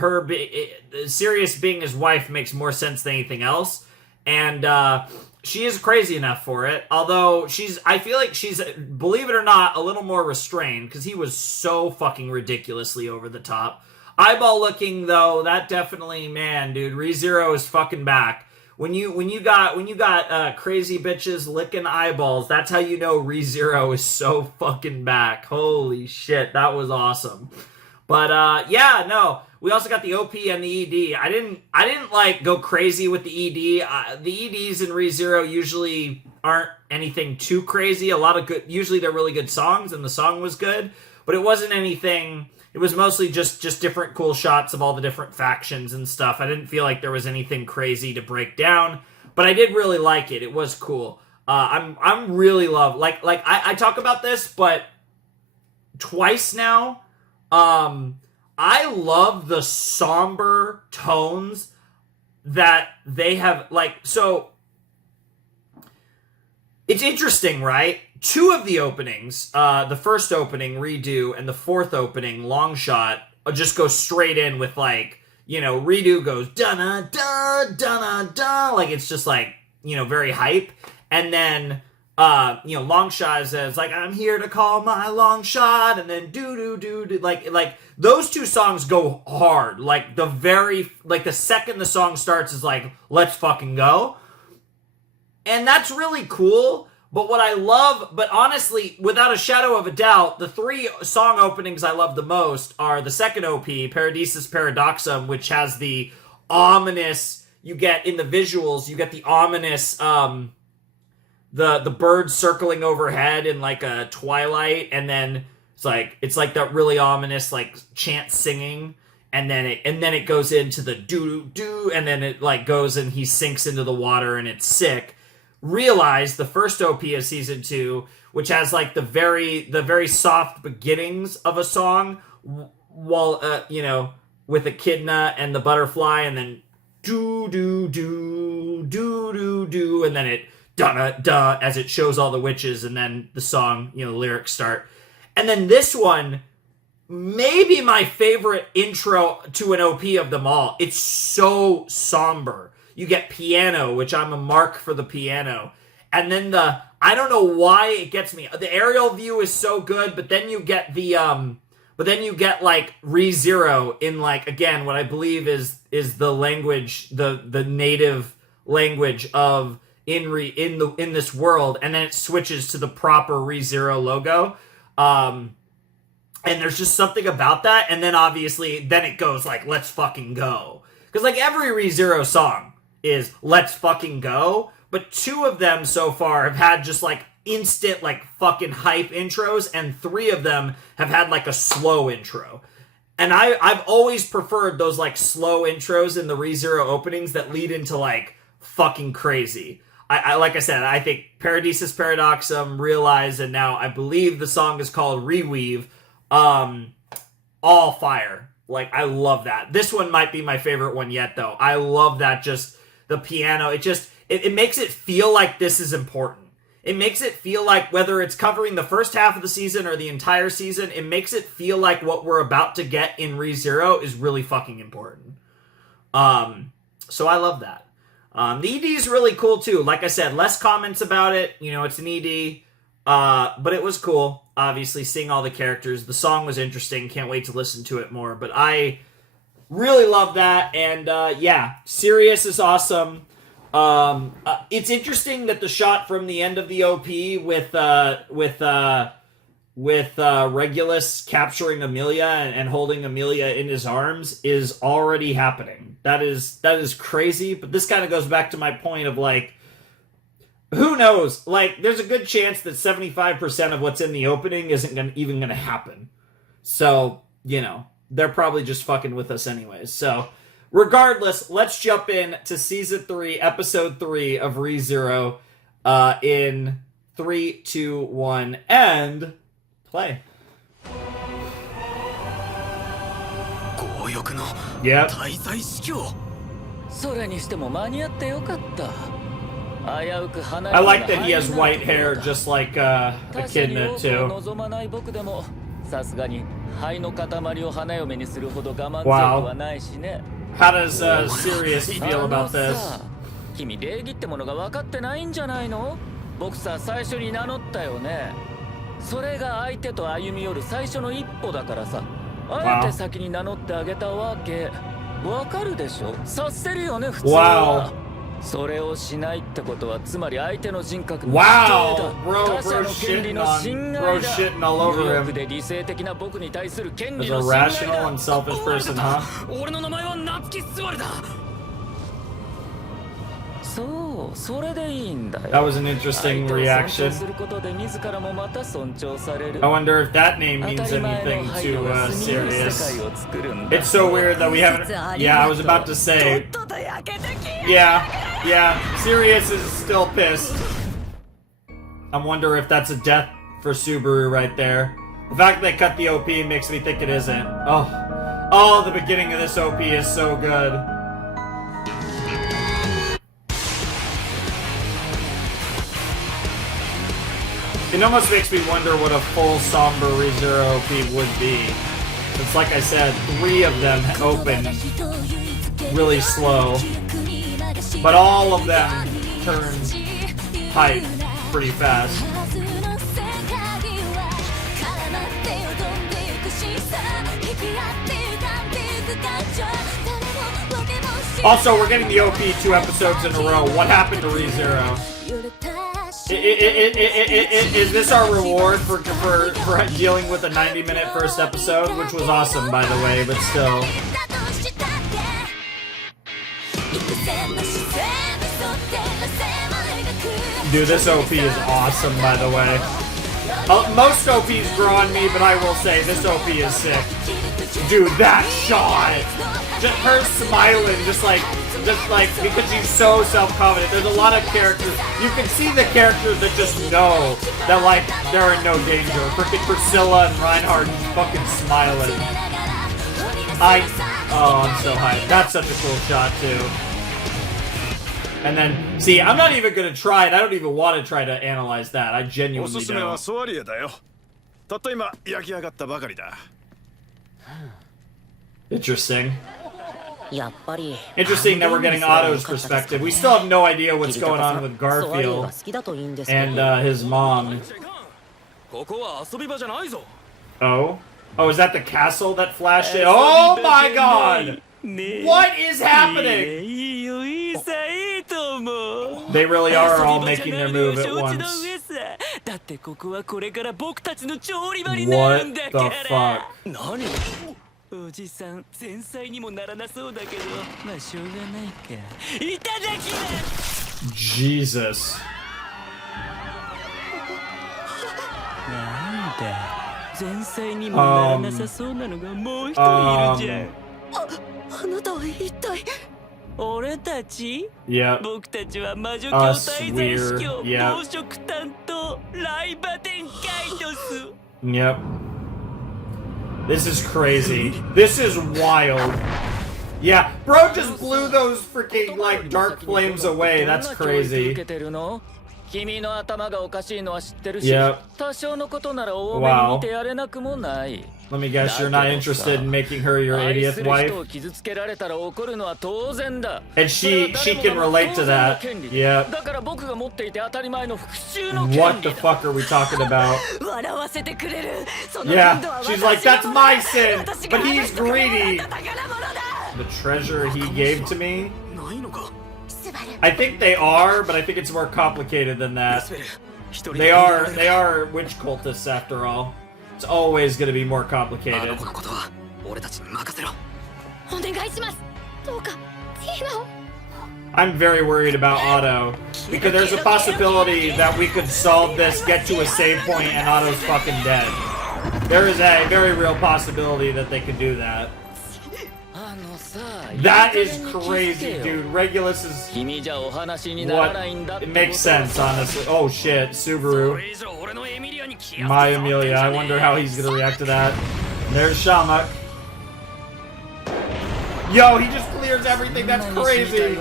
Sirius being his wife makes more sense than anything else. And, she is crazy enough for it, although I feel like she's, believe it or not, a little more restrained, because he was so fucking ridiculously over the top. Eyeball looking, though, that definitely, man, dude, ReZero is fucking back. When you got crazy bitches licking eyeballs, that's how you know ReZero is so fucking back. Holy shit, that was awesome. But yeah, no, we also got the OP and the ED. I didn't go crazy with the ED. The EDs in ReZero usually aren't anything too crazy. A lot of good, usually they're really good songs, and the song was good, but it wasn't anything. It was mostly just different cool shots of all the different factions and stuff. I didn't feel like there was anything crazy to break down, but I did really like it. It was cool. I'm really I talk about this, but twice now. I love the somber tones that they have, so it's interesting, right? Two of the openings, the first opening, Redo, and the fourth opening, Long Shot, just go straight in with Redo goes da-na-da, da-na-da, it's just very hype. And then, Long Shot says, I'm here to call my long shot, and then do-do-do-do, those two songs go hard. The second the song starts is let's fucking go. And that's really cool, but what I love, but honestly, without a shadow of a doubt, the three song openings I love the most are the second OP, Paradisus Paradoxum, which has the ominous, you get in the visuals, you get the ominous, the birds circling overhead in a twilight, and then it's that really ominous chant singing, and then it goes into the do, and then it goes and he sinks into the water, and it's sick. Realize the first OP of season 2, which has the very soft beginnings of a song, while with Echidna and the butterfly, and then do, and then it da as it shows all the witches, and then the song, the lyrics start. And then this one, maybe my favorite intro to an OP of them all. It's so somber. You get piano, which I'm a mark for the piano. And then I don't know why it gets me. The aerial view is so good, but then you get ReZero in again, what I believe is the language, the native language of in this world, and then it switches to the proper ReZero logo. And there's just something about that, and then obviously then it goes let's fucking go. Because every ReZero song is let's fucking go, but two of them so far have had just instant fucking hype intros, and three of them have had a slow intro. And I've always preferred those slow intros in the ReZero openings that lead into fucking crazy. I like I said, I think Paradisus Paradoxum, Realize, and now I believe the song is called Reweave, all fire. I love that. This one might be my favorite one yet, though. I love that, just the piano. It makes it feel like this is important. It makes it feel like, whether it's covering the first half of the season or the entire season, it makes it feel like what we're about to get in ReZero is really fucking important. So I love that. The ED is really cool, too. Like I said, less comments about it. It's an ED. But it was cool, obviously, seeing all the characters. The song was interesting. Can't wait to listen to it more. But I really love that. And, Sirius is awesome. It's interesting that the shot from the end of the OP with Regulus capturing Amelia and holding Amelia in his arms is already happening. That is crazy. But this kind of goes back to my point of who knows? There's a good chance that 75% of what's in the opening isn't even going to happen. So, they're probably just fucking with us anyways. So, regardless, let's jump in to Season 3, Episode 3 of ReZero in 3, 2, 1, and play. Yep. それにしても間に合ってよかった。 I like that he has white hair, just like Echidna too. Wow. How does Sirius feel about this? 君礼儀ってものが分かってないんじゃないの？僕さ、最初に名乗ったよね。それが相手と歩み寄る最初の一歩だからさ。あえて先に名乗ってあげたわけ。分かるでしょ？察せるよね、普通は。 それをしないってことはつまり相手の人格の否定だ。他者の権利の侵害だ。無力で理性的な僕に対する権利の侵害だ。俺の名前は夏木スバルだ。そう、それでいいんだよ。That was an interesting reaction. I wonder if that name means anything to Sirius. It's so weird that we haven't. Yeah, I was about to say. Yeah, Sirius is still pissed. I wonder if that's a death for Subaru right there. The fact that they cut the OP makes me think it isn't. Oh, the beginning of this OP is so good. It almost makes me wonder what a full somber ReZero OP would be. It's like I said, 3 of them open really slow, but all of them turn hype pretty fast. Also, we're getting the OP 2 episodes in a row. What happened to ReZero? Is this our reward for dealing with a 90-minute first episode? Which was awesome, by the way, but still. Dude, this OP is awesome, by the way. Most OPs grow on me, but I will say, this OP is sick. Dude, that shot! Just her smiling, just like, because she's so self-confident. There's a lot of characters, you can see the characters that just know that, like, they're in no danger. Freaking Priscilla and Reinhardt fucking smiling. I'm so hyped. That's such a cool shot, too. And then, see, I'm not even gonna try it. I don't even want to try to analyze that. I genuinely don't. Interesting. Interesting that we're getting Otto's perspective. We still have no idea what's going on with Garfield and his mom. Oh? Oh, is that the castle that flashed it? Oh my god! What is happening? They really are all making their move at once. What the fuck? Jesus. Yeah. Us, we're, yeah. Yep. This is crazy. This is wild. Yeah, bro just blew those freaking, like, dark flames away. That's crazy. Yep. Wow. Let me guess, you're not interested in making her your 80th wife? And she can relate to that. Yep. What the fuck are we talking about? Yeah, she's like, that's my sin, but he's greedy. The treasure he gave to me? I think they are, but I think it's more complicated than that. They are witch cultists after all. It's always going to be more complicated. I'm very worried about Otto, because there's a possibility that we could solve this, get to a save point, and Otto's fucking dead. There is a very real possibility that they could do that. That is crazy, dude. Regulus is what? It makes sense, honestly. Oh shit, Subaru. My Amelia. I wonder how he's gonna react to that. There's Shamak. Yo, he just clears everything. That's crazy.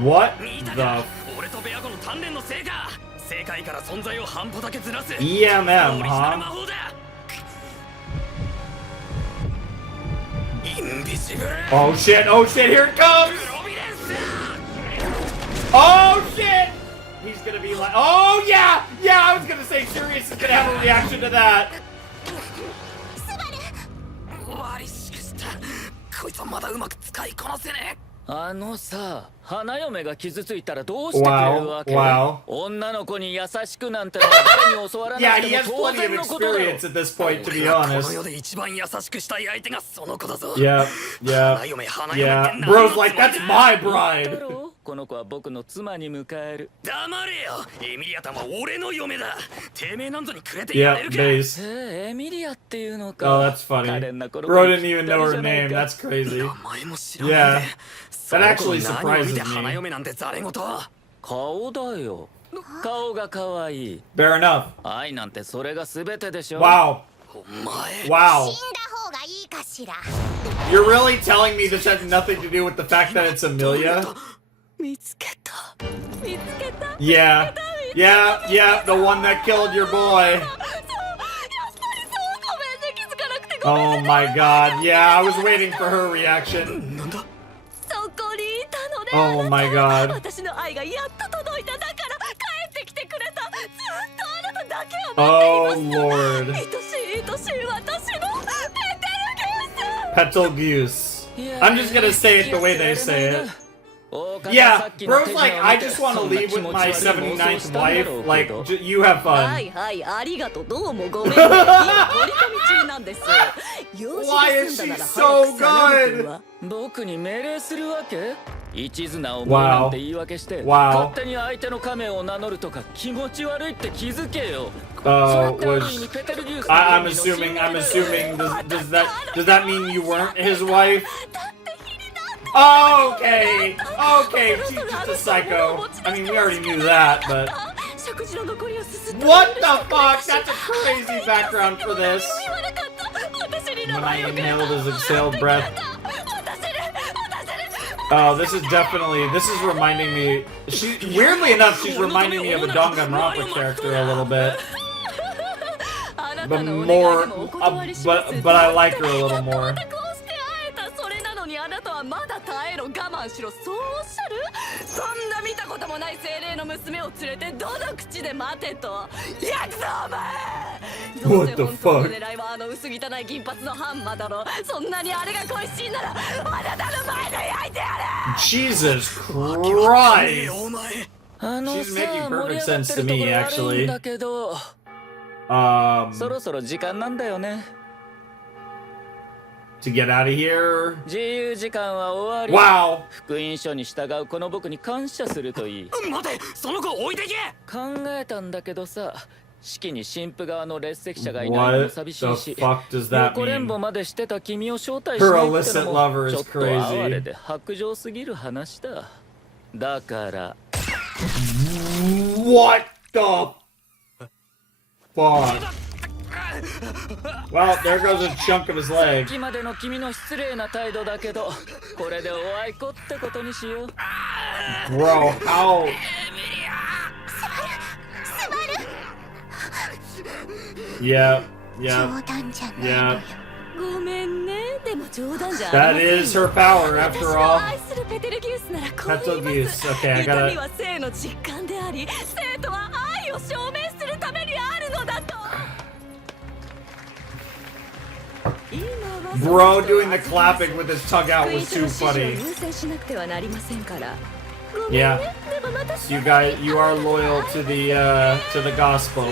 What the? EMM, huh? Oh shit, here it comes! Oh shit! He's gonna be like, oh yeah! Yeah, I was gonna say Sirius is gonna have a reaction to that. Wow. Yeah, he has plenty of experience at this point, to be honest. Yeah. Bro's like, that's my bride. Yeah, base. Oh, that's funny. Bro didn't even know her name. That's crazy. Yeah. That actually surprises me. 顔だよ。顔が可愛い。Fair enough. 愛なんてそれが全てでしょ。Wow. お前 Wow. 死んだ方がいいかしら。 You're really telling me this has nothing to do with the fact that it's Amelia? 見つけた見つけた Yeah. Yeah, yeah, the one that killed your boy. そうやっぱりそうごめんね気づかなくてごめん Oh my god. Yeah, I was waiting for her reaction. そこにいたのね Oh my god. 私の愛がやっと届いただから帰ってきてくれたずっとあなただけを Oh 待っていま lord. す愛しい愛しい私のPetal Goose. I'm just gonna say it the way they say it. Yeah, bro's like, I just want to leave with my 79th wife. Like, you have は fun. いはいありがとうどうもごめんね今取り込み中なんです用事 Why が is 済ん she だなら so 早くさられて good? は僕に命令するわけ？一途な思いなんて言い訳して、 Wow. 勝手に相手の仮面を名乗るとか気持ち悪いって気づけよ。Was I'm それって assuming ある意味ペテルギウスの does that mean you weren't his wife? Oh, okay. Okay, she's just a psycho. I mean, we already knew that, but 食事の残りをすすって what the fuck? That's a crazy background for this. 言わなかった私に名 When 前 I をくれた inhaled his exhaled breath. 私に Oh, this is reminding me. Weirdly enough, she's reminding me of a Danganronpa character a little bit, あな but たのお願い more. でもお断りします But I like her a little more. またこうして会えたそれなのにあなたはまだ耐えろ我慢しろそうおっしゃるそんな見たこともない精霊の娘を連れてどの口で待てとやくぞお前どう What せ the 本当の fuck? 狙いはあの薄汚い銀髪のハンマだろそんなにあれが恋しいならあなたの前で焼いてやる Jesus Christ! お前あの She's さ making 盛り perfect 上がっ sense て to るとこ me, ろある actually. んだけど、そろそろ時間なんだよね。 To get out of here. 自由時間は終わり。 Wow. 福音書に従うこの僕に感謝するといい。待てその子置いてけ考えたんだけどさ、式に神父側の列席者がいないのも What 寂し the いし、 fuck does that 横連 mean? 母までしてた君を招待し Her ないって illicit の lover も is ちょっと哀れ crazy. で薄情すぎる話だ。だから What the fuck? Well, there goes a chunk of his さっ leg. きまでの君の失礼な態度だけど、これでおあいこってことにしよう。 Bro, how? Yeah, 冗 yeah, 談じゃないの yeah. よ。ごめんねでも冗談じゃあ That りませんよ is her power, 私 after の all. 愛するペテルギウスならこう Petal 言います Goose. Okay, I 痛み gotta. は性の実感であり性とは愛を証明するためにあるのだと今は Bro doing the clapping with his tongue out was too 福音書の funny. 指示を優先しなくてはなりませんからごめんね Yeah. でもまたすぐ You guys, you are loyal to the gospel. ご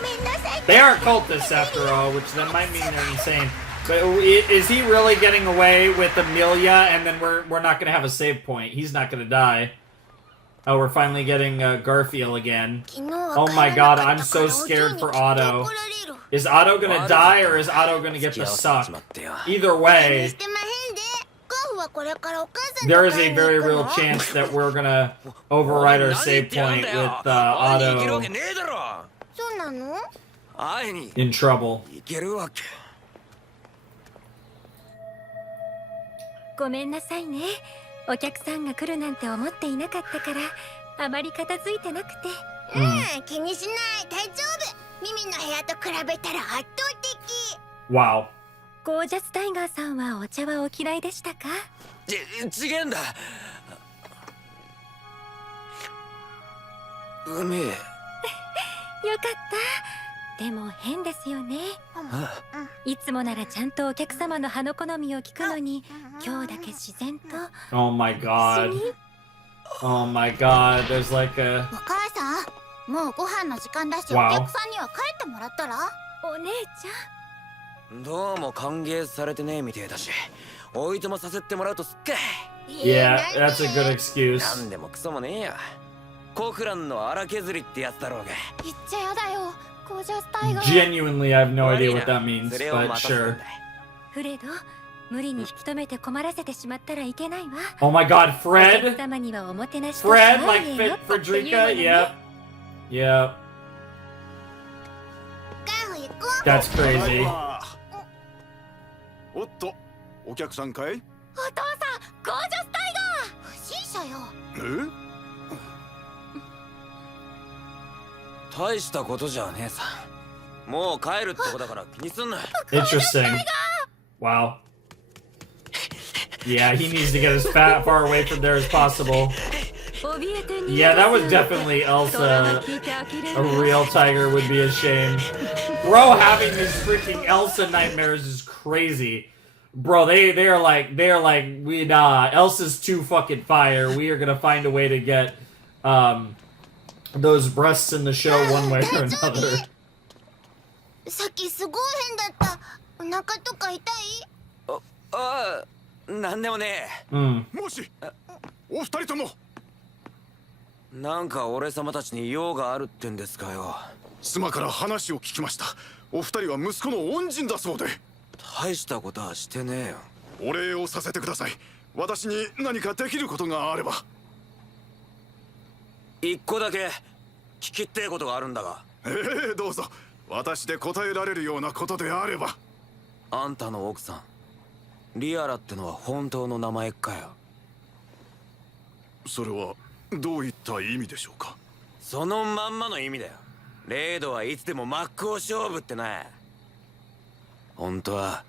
めんなさい。 They are cultists after all, which then might mean they're insane. But is he really getting away with Amelia? And then we're not gonna have a save point. He's not gonna die. Oh, we're finally getting Garfield again. 昨日は Oh 帰 my ら god, なか I'm ったから so お嬢 scared に for きっと怒 Otto. られる。 Is Otto gonna die or is Otto gonna get the suck? Either way, してまへんで。ゴフはこれからお母さん there と is 買い a に行 very く real の chance that we're gonna override our save point with 会いに行けるわ Otto けねえだろそうなの？会いに in trouble. 行けるわけごめんなさいね。お客さんが来るなんて思っていなかったからあまり片付いてなくて。うん、気にしない、大丈夫。ミミの部屋と比べたら圧倒的。 Wow. ゴージャスタイガーさんはお茶はお嫌いでしたか？ちげえんだうめえよかった。でも変ですよね。いつもならちゃんとお客様の歯の好みを聞くのに、今日だけ自然と。 Oh my god. Oh my god. There's like a. お母さん、もうご飯の時間だし、お Wow. 客さんには帰ってもらったら？お姉ちどうも歓迎されてねえみてえだしおいともさせてもらうとすっか Yeah, that's a good excuse. なんでもクソもねえやコフランの荒削りってやつだろうが言っちゃやだよ。ゴージャスタイガー。 Genuinely, I have no idea what that means, 連れを but 待たせるん sure. だフレド、無理に引き止めて困らせてしまったらいけないわ。 Oh my god, お Fred? 客様にはおもてなしと Fred, シャ like ーレよ Frederica? Yep. Yep. ガーフ行こう。 That's crazy. おっと、お客さんかい？お父さん、ゴージャスタイ不審者よ。大したことじゃねえさ。もう帰るってことだから気にすんな。 Interesting. Wow. Yeah, he needs to get as far away from there as possible. Yeah, that was definitely Elsa. A real tiger would be ashamed. Bro, having these freaking Elsa nightmares is crazy. Bro, they're like we nah. Elsa's too fucking fire. We are gonna find a way to get those breasts in the show one way or another. さっきすごい変だった。お腹とか痛い？ああ、なんでもねえ。もし、お二人とも。なんか俺様たちに用があるってんですかよ。妻から話を聞きました。お二人は息子の恩人だそうで。大したことはしてねえよ。お礼をさせてください。私に何かできることがあれば。一個だけ聞きってえことがあるんだが。どうぞ。私で答えられるようなことであれば。あんたの奥さんリアラってのは本当の名前かよ。それはどういった意味でしょうか。そのまんまの意味だよ。レイドはいつでも真っ向勝負ってな。本当は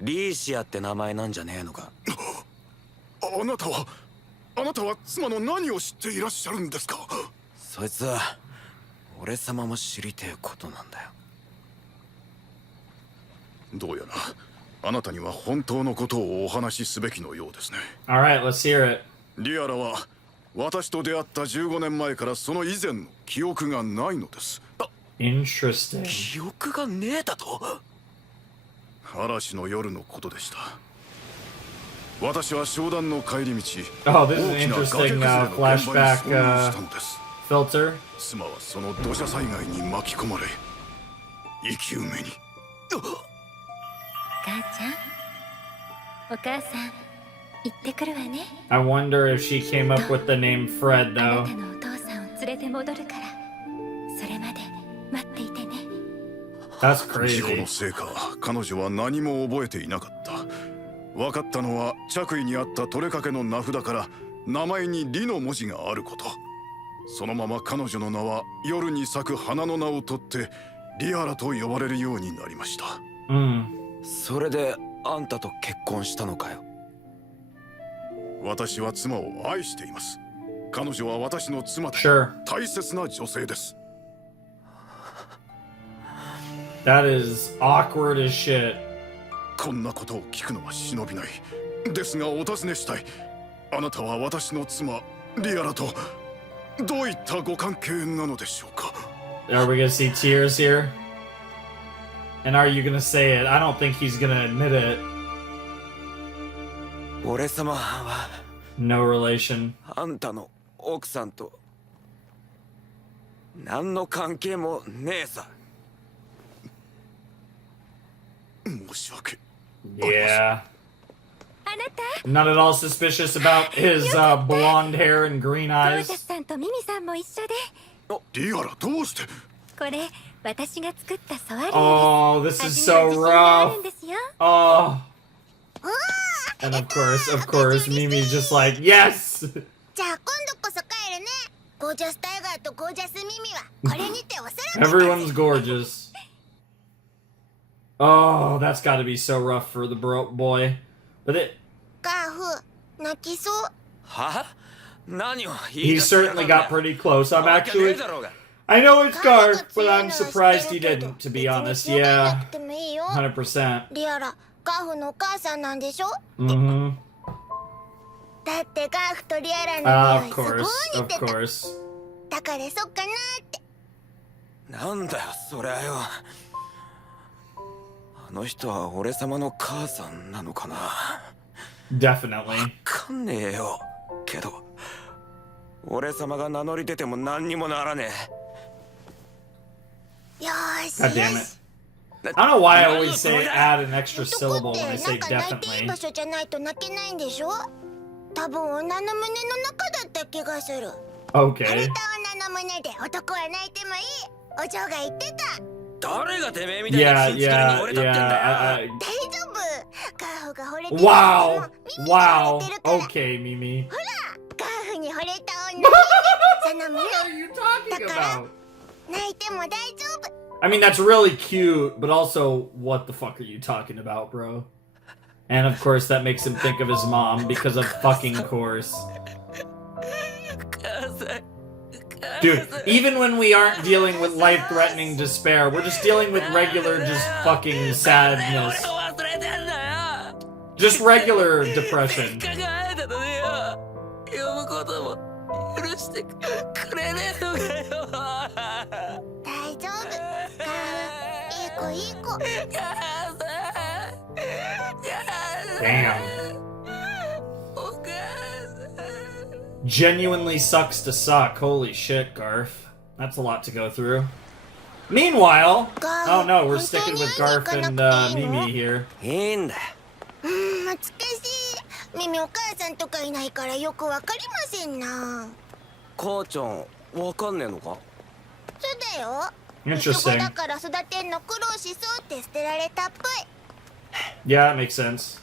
リーシアって名前なんじゃねえのか。あなたは妻の何を知っていらっしゃるんですか。そいつは俺様も知りてえことなんだよ。どうやらあなたには本当のことをお話しすべきのようですね。 Alright, let's hear it. リアラは私と出会った15年前からその以前の記憶がないのです。Interesting. 記憶がねえだと。嵐の夜のことでした。私は商談の帰り道、 Oh, this is an interesting flashback filter. 妻はその土砂災害に巻き込まれ生き埋めに。母ちゃん、お母さん行ってくるわね。 I wonder if she came up with the name Fred あな though. たのお父さんを連れて戻るからそれまで待っていてね。 That's 事故の crazy. せいか彼女は何も覚えていなかった。分かったのは着衣にあった取れかけの名札から名前にリの文字があること。そのまま彼女の名は夜に咲く花の名を取ってリアラと呼ばれるようになりました。それであんたと結婚したのかよ。私は妻を愛しています。彼女は私の妻で Sure. 大切な女性です。 That is awkward as shit. こんなことを聞くのは忍びない。ですがお尋ねしたい。あなたは私の妻リアラとどういったご関係なのでしょうか。 Are we gonna see tears here? And are you gonna say it? I don't think he's gonna admit it. 俺様は No relation. あんたの奥さんと何の関係もねえさ。申し訳。 Yeah. あなた Not at all suspicious about his blonde hair and green ゴージャ eyes. スさんとミミさんも一緒でリアラどうして。これ私が作ったソアリエです。 Oh, this is 味には so 自信がある rough. んですよ。 Oh. And of course, Mimi's just like, yes! じゃあ今度こそ帰るね。ゴージャスタイガーとゴージャスミミはこれにておそらく。 Everyone's gorgeous. Oh, that's got to be so rough for the boy. But it, ガーフ泣きそう。は何を he certainly got pretty close. I'm わけねえ actually, だろうが。 I know it's ガーフ dark, が but 強い I'm のは知って surprised る he けど didn't, to be 別に honest. 強がらな Yeah, くてもいいよ。 100%. リアラガーフのお母さんなんでしょ。 Mm-hmm. だってガーフとリアラの匂い Of すごい course, 似 of てた。 course. だからそっかなーって。なんだよそりゃよ。あの人は俺様の母さんなのかな。 Definitely. わかんねえよ。けど俺様が名乗り出ても何にもならねえ。よーし God よ damn し。 it. don't know why I always say add an extra syllable when I say なんか泣いていい definitely. 場所じゃないと泣けないんでしょ。多分女の胸の中だった気がする。腫 Okay. れた女の胸で男は泣いてもいい。お嬢が言ってた。誰がてめえみたいな Yeah, 金付けに yeah, 惚れたってんだよ。 yeah. 大丈夫。ガーフが惚れてる。 Wow. 耳が腫 Wow. れてるから。 Okay, Mimi. ガーフに惚れた女にその胸 What are you talking about? 泣いても大丈夫。 I mean, that's really cute, but also, what the fuck are you talking about, bro? And of course, that makes him think of his mom, because of fucking course. Dude, even when we aren't dealing with life-threatening despair, we're just dealing with regular, just fucking sadness. Just regular depression. 考えたのによ。呼ぶことも許してくれねえのかよ。大丈夫。ガーフ、いい子。 Damn. Genuinely sucks to suck. Holy shit, Garf. That's a lot to go through. Meanwhile, oh no, we're sticking with Garf and Mimi here. いいんだよ。懐かしい。ミミお母さんとかいないからよくわかりませんな。母ちゃん、わかんねえのか？そうだよ。 Interesting. だから育てんの苦労しそうって捨てられたっぽい。 Yeah, that makes sense.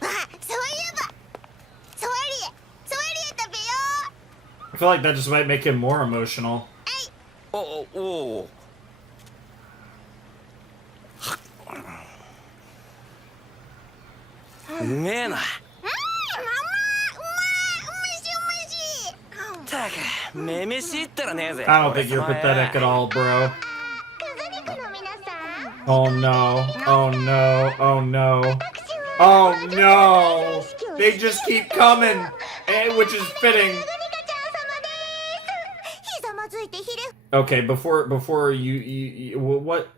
あ、そういえば。ソワリエ食べよ I feel like that just might make him more emotional. おお。うめえな。う。ママ、うまい、たく、めめしいったらねえぜ。 I don't think you're pathetic at all, bro. クズリクの皆さん。 Oh no. Oh no. Oh no. Oh no. They just keep coming, which is fitting. ひざまずいてひれ Okay, before you what?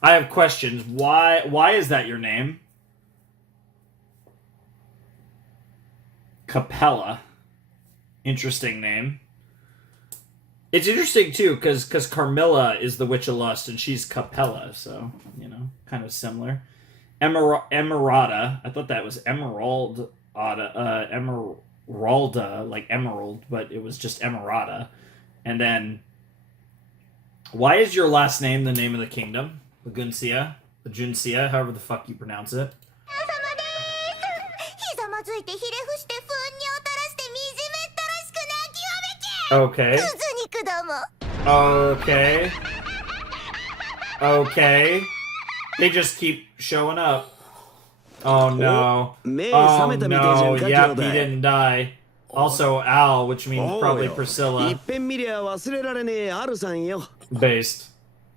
I have questions. Why is that your name? Capella. Interesting name. It's interesting too, because Carmilla is the Witch of Lust and she's Capella, so you know, kind of similar. Emeralda. I thought that was Emeralda, like emerald, but it was just Emeralda. And then, why is your last name the name of the kingdom? Laguncia, however the fuck you pronounce it. ひざまずいてひれ伏して糞尿垂らして惨めったらしく泣きわめけ Okay. クズ肉ども Okay. They just keep showing up. Oh no. Oh no. Yep, he didn't die. Also Al, which means probably Priscilla. いっぺん見りゃ忘れられねえアルさんよ。 Based.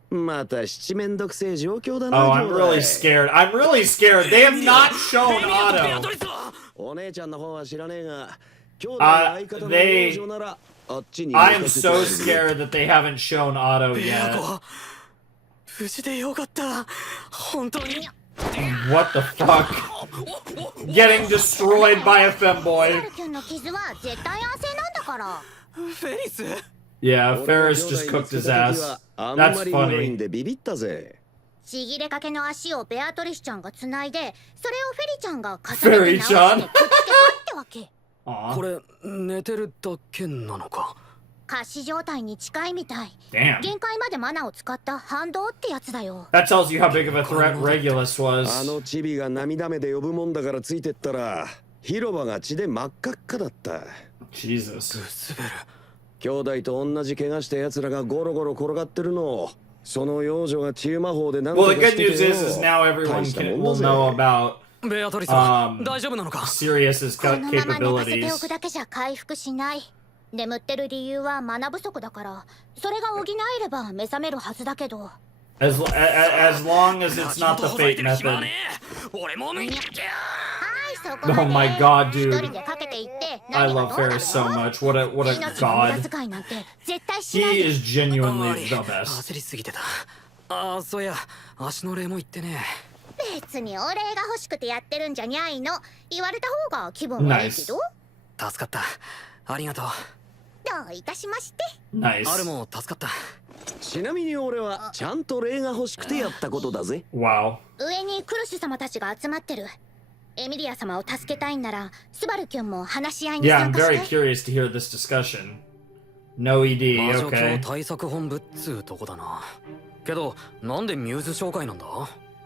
また七面倒くせえ状況だな。 Oh, I'm really scared. I'm really scared. They have not shown Otto. お姉ちゃんの方は知らねえが、兄弟の相方の王女ならあっちに。I'm so scared that they haven't shown Otto yet. 無事でよかった。本当に。 What the fuck? Getting destroyed by a femboy. キュンの傷は絶対安静なんだから。フェリス。 Yeah, Ferris just cooked his ass. That's funny. でビビったぜ。ちぎれかけの足をベアトリスちゃんが繋いで、それをフェリちゃんが重ねて直してくっつけたってわけ。これ寝てるだけなのか。仮死状態に近いみたい。 Damn. 限界までマナを使った反動ってやつだよ。 That tells you how big of a threat Regulus あ was. のチビが涙目で呼ぶもんだからついてったら、広場が血で真っ赤っかだった。 Jesus. 兄弟と同じ怪我した奴らがゴロゴロ転がってるのを、その幼女が治癒魔法で何と Well, か the し good てて news よ。 is now everyone 大したもんだ will ぜ。 know about ベアトリスは大丈夫なのか。 Sirius's このまま寝かせてお capabilities. くだけじゃ回復しない。眠ってる理由はマナ不足だから、それが補えれば目覚めるはずだけど。As long as it's not the fate method. 俺も見に行ってや。はい、そこまで。 Oh my god, 一 dude. 人でかけていって I 何が love どうなる Ferris so の much. What a 命の無駄 god. 遣いなんて絶対しない He で。 is genuinely the best. 焦りすぎてた。ああ、そうや、足の礼も言ってね。別にお礼が欲しくてやってるんじゃにゃいの。言われた方が気分悪いけど。助かった。ありがとう。どういたしまして。 Nice. あるも助かった。ちなみに俺はちゃんと礼が欲しくてやったことだぜ。 Wow. 上にクルシュ様たちが集まってる。エミリア様を助けたいんならスバルキュンも話し合いに Yeah, 参 I'm 加し very て。 curious to hear this discussion. No ED, 魔女 okay. 教対策本部っつうとこだな。けどなんでミューズ紹介なんだ？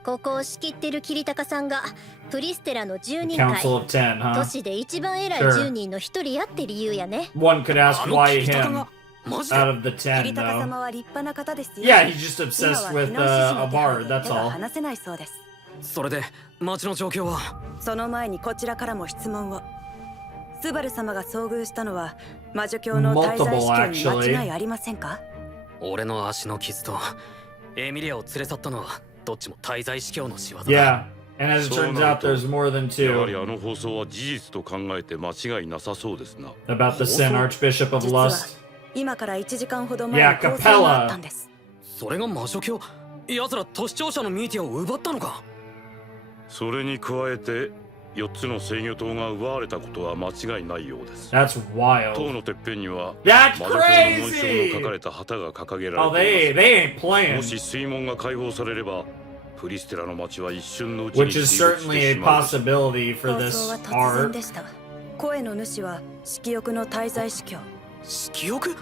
ここを仕切ってるキリタカさんがプリステラの10人会 Council of 10, 都 huh? 市で一番偉い Sure. 10人の一人やって理由やね。 One could ask あの why キリタカ him がマジで out of the キ 10, リタカ though. 様は立派な方ですよ。 Yeah, he's just 今 obsessed は with 避難指示 a の手 bar, 配で that's 手が all. 離せないそうです。それで街の状況は？その前にこちらからも質問を。スバル様が遭遇したのは魔女教の滞在司教に間違いありませんか？俺の足の傷とエミリアを連れ去ったのはどっちも滞在司教の仕業だ。 Yeah, and as it turns out, there's more than やはり two. あの放送は事実と考えて間違いなさそうですな。 About the sin Archbishop of 実は Lust. 今から1時間ほど前 Yeah, に交際があったん Capella. です。それが魔女教？奴ら都市庁舎のミーティアを奪ったのか？それに加えて4つの制御塔が奪われたことは間違いないようです。 That's 塔 wild. のてっぺんには That's 魔女教の紋章 crazy! の書かれた旗が掲げら Oh, れてい they ain't ます。 playing. もし水門が開放されればプリステラの町は一瞬のうちに Which is 水没し certainly て a しまうでしょう。 possibility for 放 this 送は突然 art. でした。声の主は色欲の滞在司教。色欲？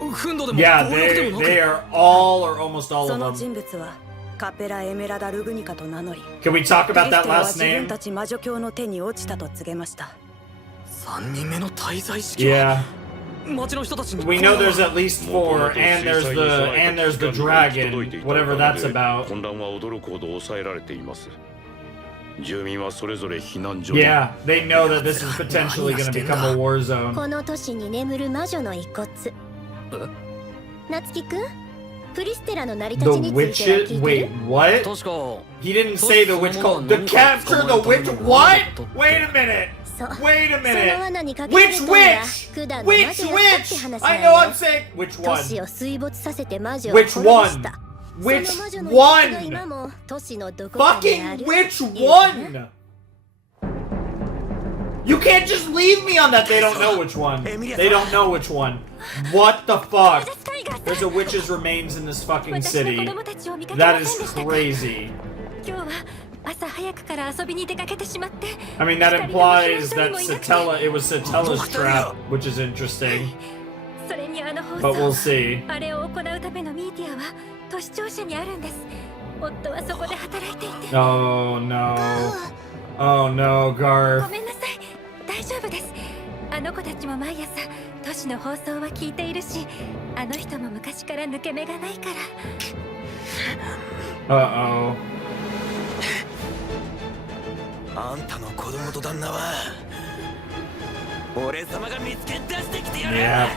憤怒でも Yeah, 暴力で they もなく？ they are all or almost all そ of の them. 人物はカペラ・エメラダ・ルグニカと名乗り、 Can we talk プリ about ステ that ラは last 自分 name? たち魔女教の手に落ちたと告げました。3人目の滞在司教？ Yeah. 町の人たちに We know there's at least four, and there's the dragon, whatever that's about. 混乱は驚くほど抑えられています。住民はそれぞれ避難所に。 Yeah, they know that this is potentially going to become a war こ zone. の都市に眠る魔女の遺骨。夏樹くん、プリステラの成り The 立ちについては witches? 聞いて Wait, る？ what? 確か He didn't say the witch cult. The capture the witch? What? Wait a minute. そう。 Wait a その minute. 罠にかけられ Which たのは witch? クダの魔女 Which やったって witch? 話 I な know の I'm よ。 saying which 都 one? 市を水没させて魔女を Which 殺 one? した。 Which その魔女の遺骨が今 one? も都市のどこかにあ Fucking る。 which 言うかな？ one? You can't just leave me on that. They don't know which one. They don't know which one. What the fuck? There's a witch's remains in this fucking 私の city. 子供たちを見かけ That ま is せんでしたか？ crazy. 今日は朝早くから遊びに出かけてしまって。 I mean, that implies that Satella, it was Satella's trap, which is interesting. それにあの放 But we'll 送、 see. あれを行うためのミーティアは都市庁舎にあるんです。夫はそこで働いていて。 Oh no. Oh no, ご Garth. めんなさい。大丈夫です。あの子たちも毎朝都市の放送は聞いているし、あの人も昔から抜け目がないから。Uh oh. あんたの子供と旦那は俺様が見つけ出してきてやる。 Yeah.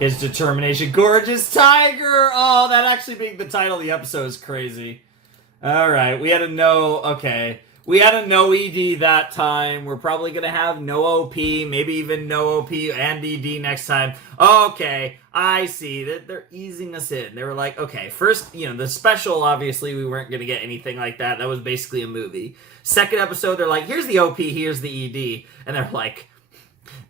His determination. Gorgeous Tiger! Oh, that actually being the title of the episode is crazy. Alright, we had a no. Okay. We had a no ED that time. We're probably gonna have no OP, maybe even no OP and ED next time. Okay, I see that they're easing us in. They were like, okay, first, the special, obviously, we weren't gonna get anything like that. That was basically a movie. Second episode, they're like, here's the OP, here's the ED. And they're like,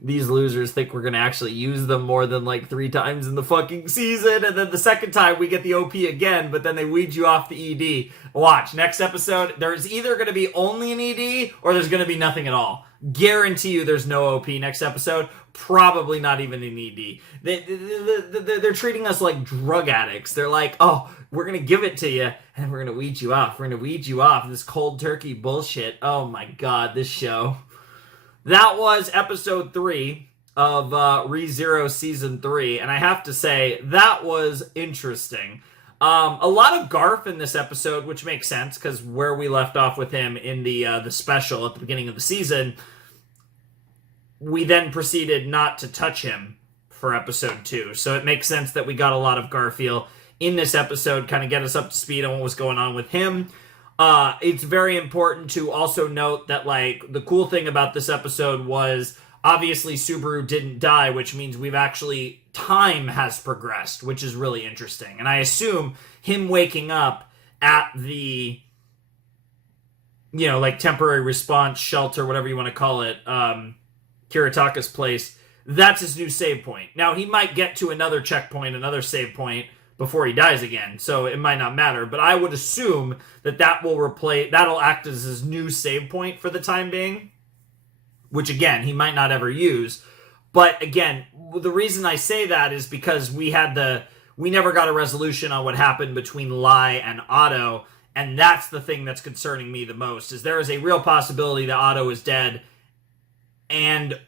these losers think we're gonna actually use them more than like 3 times in the fucking season, and then the second time we get the OP again, but then they weed you off the ED. Watch, next episode, there's either gonna be only an ED, or there's gonna be nothing at all. Guarantee you there's no OP next episode, probably not even an ED. They're treating us like drug addicts. They're like, oh, we're gonna give it to you, and we're gonna weed you off. We're gonna weed you off. This cold turkey bullshit. Oh my god, this show. That was episode 3 of ReZero Season 3, and I have to say, that was interesting. A lot of Garth in this episode, which makes sense, because where we left off with him in the special at the beginning of the season, we then proceeded not to touch him for episode 2. So it makes sense that we got a lot of Garfield in this episode, kind of get us up to speed on what was going on with him. It's very important to also note that, like, the cool thing about this episode was, obviously, Subaru didn't die, which means time has progressed, which is really interesting. And I assume him waking up at the, temporary response shelter, whatever you want to call it, Kiritaka's place, that's his new save point. Now, he might get to another checkpoint, another save point before he dies again, so it might not matter. But I would assume that'll act as his new save point for the time being, which, again, he might not ever use. But, again, the reason I say that is because we never got a resolution on what happened between Lai and Otto, and that's the thing that's concerning me the most, is there is a real possibility that Otto is dead and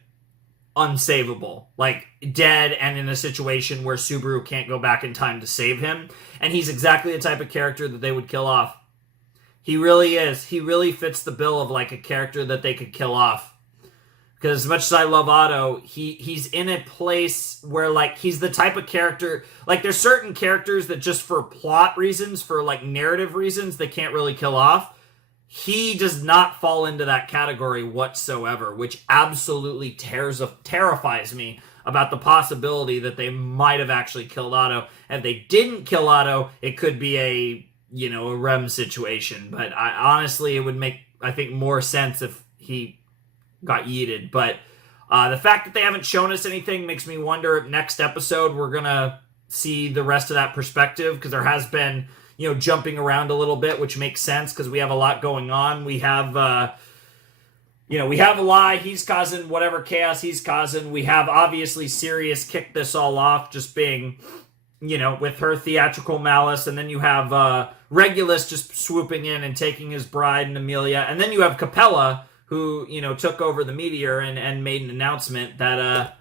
unsavable. Like, dead and in a situation where Subaru can't go back in time to save him. And he's exactly the type of character that they would kill off. He really is. He really fits the bill of, like, a character that they could kill off. Because as much as I love Otto, he's in a place where, like, he's the type of character... Like, there's certain characters that just for plot reasons, for, like, narrative reasons, they can't really kill off. He does not fall into that category whatsoever, which absolutely terrifies me about the possibility that they might have actually killed Otto. And if they didn't kill Otto, it could be a Rem situation. But honestly, it would make, I think, more sense if he got yeeted. But the fact that they haven't shown us anything makes me wonder if next episode we're going to see the rest of that perspective, because there has been... jumping around a little bit, which makes sense because we have a lot going on. We have, we have Eli, he's causing whatever chaos he's causing. We have, obviously, Sirius kicked this all off, just being, with her theatrical malice. And then you have Regulus just swooping in and taking his bride and Amelia. And then you have Capella, who, took over the Meteor and made an announcement that,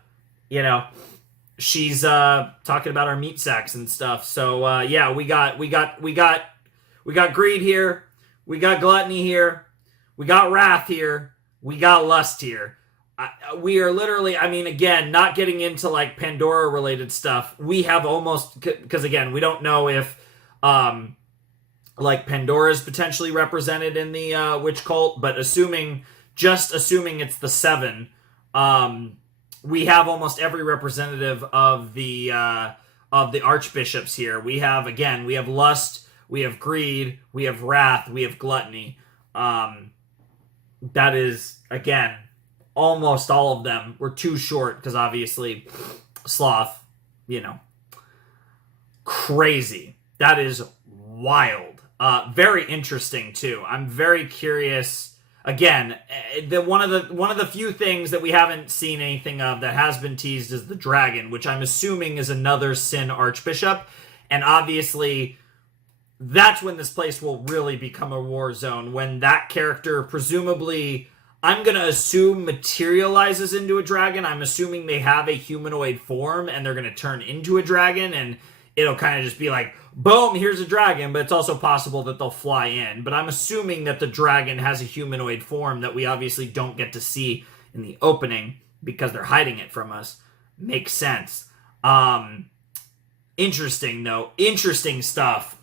she's talking about our meat sacks and stuff. So we got greed here, we got gluttony here, we got wrath here, we got lust here. We are literally, again, not getting into like Pandora related stuff. We have almost, because again, we don't know if like Pandora is potentially represented in the witch cult, but assuming it's the 7, we have almost every representative of the archbishops here. We have lust, we have greed, we have wrath, we have gluttony. That is, again, almost all of them. We're too short because obviously sloth, crazy. That is wild. Very interesting too. I'm very curious. Again, one of the few things that we haven't seen anything of that has been teased is the dragon, which I'm assuming is another Sin Archbishop. And obviously, that's when this place will really become a war zone, when that character presumably, I'm going to assume, materializes into a dragon. I'm assuming they have a humanoid form and they're going to turn into a dragon, and it'll kind of just be like, boom, here's a dragon, but it's also possible that they'll fly in. But I'm assuming that the dragon has a humanoid form that we obviously don't get to see in the opening because they're hiding it from us. Makes sense. Interesting, though. Interesting stuff.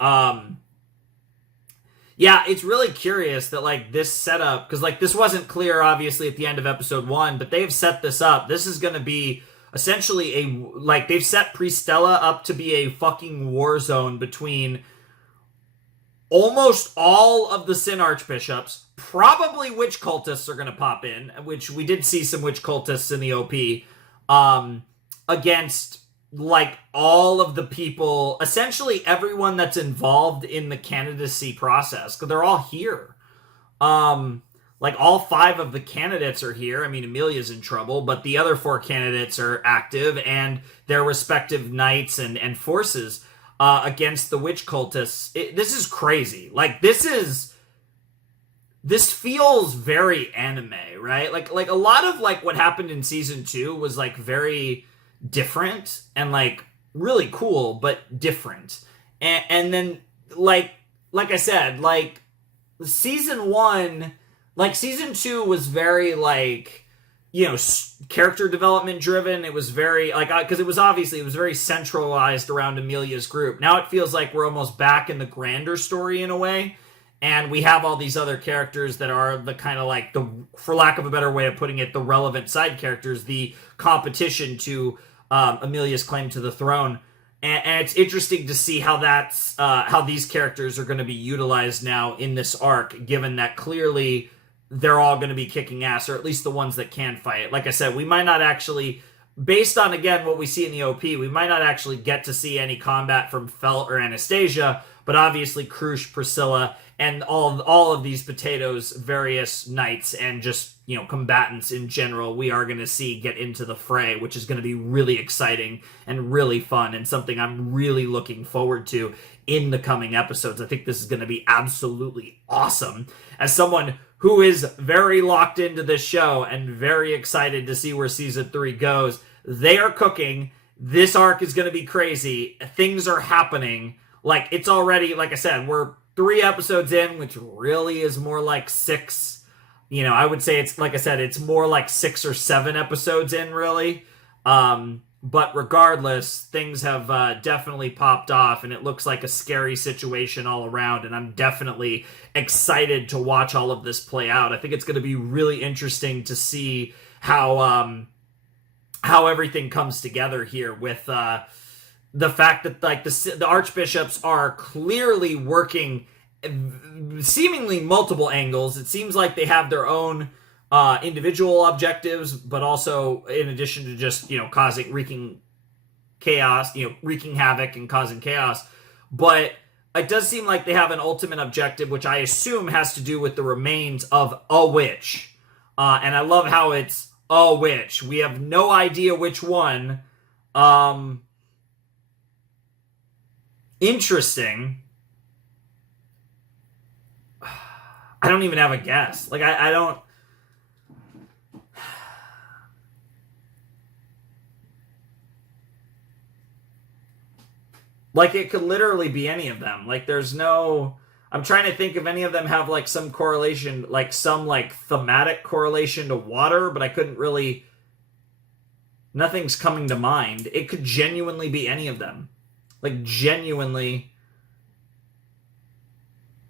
Yeah, it's really curious that, like, this setup, because, like, this wasn't clear, obviously, at the end of episode 1, but they've set this up. This is going to be essentially they've set Pristella up to be a fucking war zone between almost all of the Sin Archbishops. Probably witch cultists are going to pop in, which we did see some witch cultists in the OP, against, like, all of the people, essentially everyone that's involved in the candidacy process, because they're all here. Like, all 5 of the candidates are here. Amelia's in trouble, but the other 4 candidates are active, and their respective knights and forces against the witch cultists. This is crazy. Like, this feels very anime, right? Like a lot of, like, what happened in Season 2 was, like, very different and, like, really cool, but different. And then, like I said, like, Season 1... Like, Season 2 was very, like, character development driven. It was very, like, because it was very centralized around Amelia's group. Now it feels like we're almost back in the grander story in a way. And we have all these other characters that are the kind of, like, for lack of a better way of putting it, the relevant side characters, the competition to Amelia's claim to the throne. And it's interesting to see how that's, how these characters are going to be utilized now in this arc, given that clearly they're all going to be kicking ass, or at least the ones that can fight. Like I said, we might not actually based on, again, what we see in the OP, we might not actually get to see any combat from Felt or Anastasia, but obviously Krush, Priscilla, and all of these potatoes, various knights, and just, you know, combatants in general, we are going to see get into the fray, which is going to be really exciting and really fun, and something I'm really looking forward to in the coming episodes. I think this is going to be absolutely awesome. As someone who is very locked into this show and very excited to see where season 3 goes, they are cooking. This arc is going to be crazy. Things are happening. Like, it's already, like I said, we're 3 episodes in, which really is more like 6. You know, I would say it's, like I said, it's more like 6 or 7 episodes in, really. But regardless, things have definitely popped off, and it looks like a scary situation all around, and I'm definitely excited to watch all of this play out. I think it's going to be really interesting to see how everything comes together here with the fact that, like, the archbishops are clearly working seemingly multiple angles. It seems like they have their own individual objectives, but also in addition to just, you know, wreaking chaos, you know, wreaking havoc and causing chaos. But it does seem like they have an ultimate objective, which I assume has to do with the remains of a witch. And I love how it's a witch. We have no idea which one. Interesting. I don't even have a guess. Like, I don't... Like, it could literally be any of them. Like, there's no... I'm trying to think if any of them have, like, some correlation, like, some, like, thematic correlation to water, but I couldn't really... Nothing's coming to mind. It could genuinely be any of them. Like, genuinely...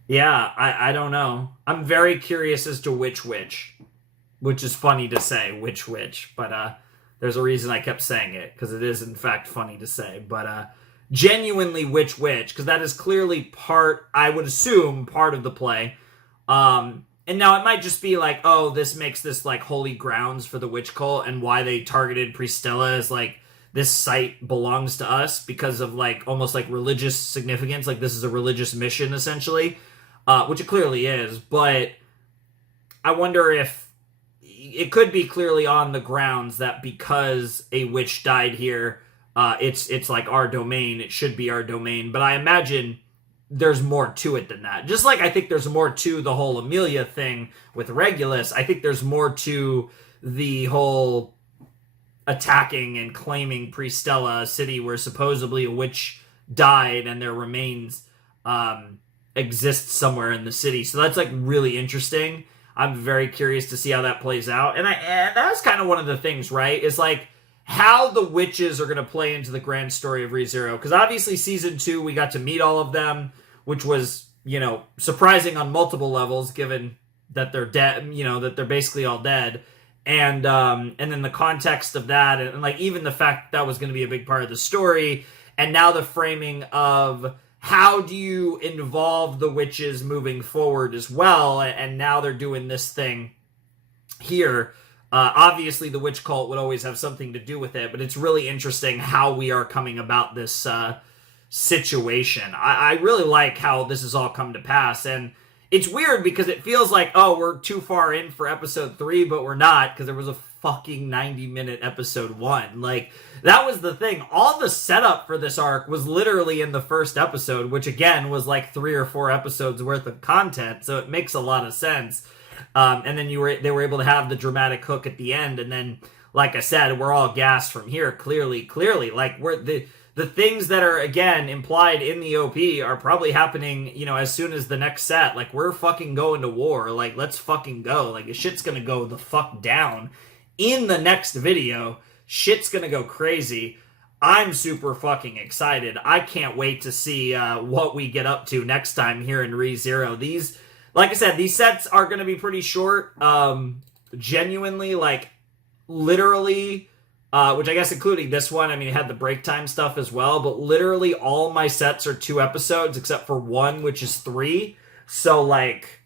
Yeah, I don't know. I'm very curious as to which, which is funny to say, which, but there's a reason I kept saying it, because it is, in fact, funny to say, but genuinely which, because that is clearly part, I would assume, part of the play, and now it might just be like, oh, this makes this, like, holy grounds for the witch cult, and why they targeted Pristella as, like, this site belongs to us, because of, like, almost, like, religious significance, like, this is a religious mission, essentially, which it clearly is, but I wonder if it could be clearly on the grounds that because a witch died here, it's like our domain, it should be our domain, but I imagine there's more to it than that. Just like I think there's more to the whole Amelia thing with Regulus, I think there's more to the whole attacking and claiming Pristella, a city where supposedly a witch died and their remains exist somewhere in the city. So that's, like, really interesting. I'm very curious to see how that plays out. And that's kind of one of the things, right? Is, like, how the witches are going to play into the grand story of ReZero. Because obviously season 2, we got to meet all of them, which was, you know, surprising on multiple levels, given that they're dead, you know, that they're basically all dead. And then the context of that, and like, even the fact that was going to be a big part of the story. And now the framing of... how do you involve the witches moving forward as well? And now they're doing this thing here. Obviously, the witch cult would always have something to do with it, but it's really interesting how we are coming about this situation. I really like how this has all come to pass, and it's weird because it feels like, oh, we're too far in for episode 3, but we're not, because there was a fucking 90-minute episode 1. Like, that was the thing. All the setup for this arc was literally in the first episode, which again was like 3 or 4 episodes worth of content, so it makes a lot of sense. And then they were able to have the dramatic hook at the end, and then, like I said, we're all gassed from here. Clearly, like, we're the things that are, again, implied in the OP are probably happening, you know, as soon as the next set. Like, we're fucking going to war. Like, let's fucking go. Like, the shit's gonna go the fuck down. In the next video, shit's gonna go crazy. I'm super fucking excited. I can't wait to see what we get up to next time here in ReZero. These, like I said, these sets are gonna be pretty short. Genuinely, like, literally... which I guess including this one, I mean, it had the break time stuff as well, but literally all my sets are 2 episodes, except for one, which is 3. So, like,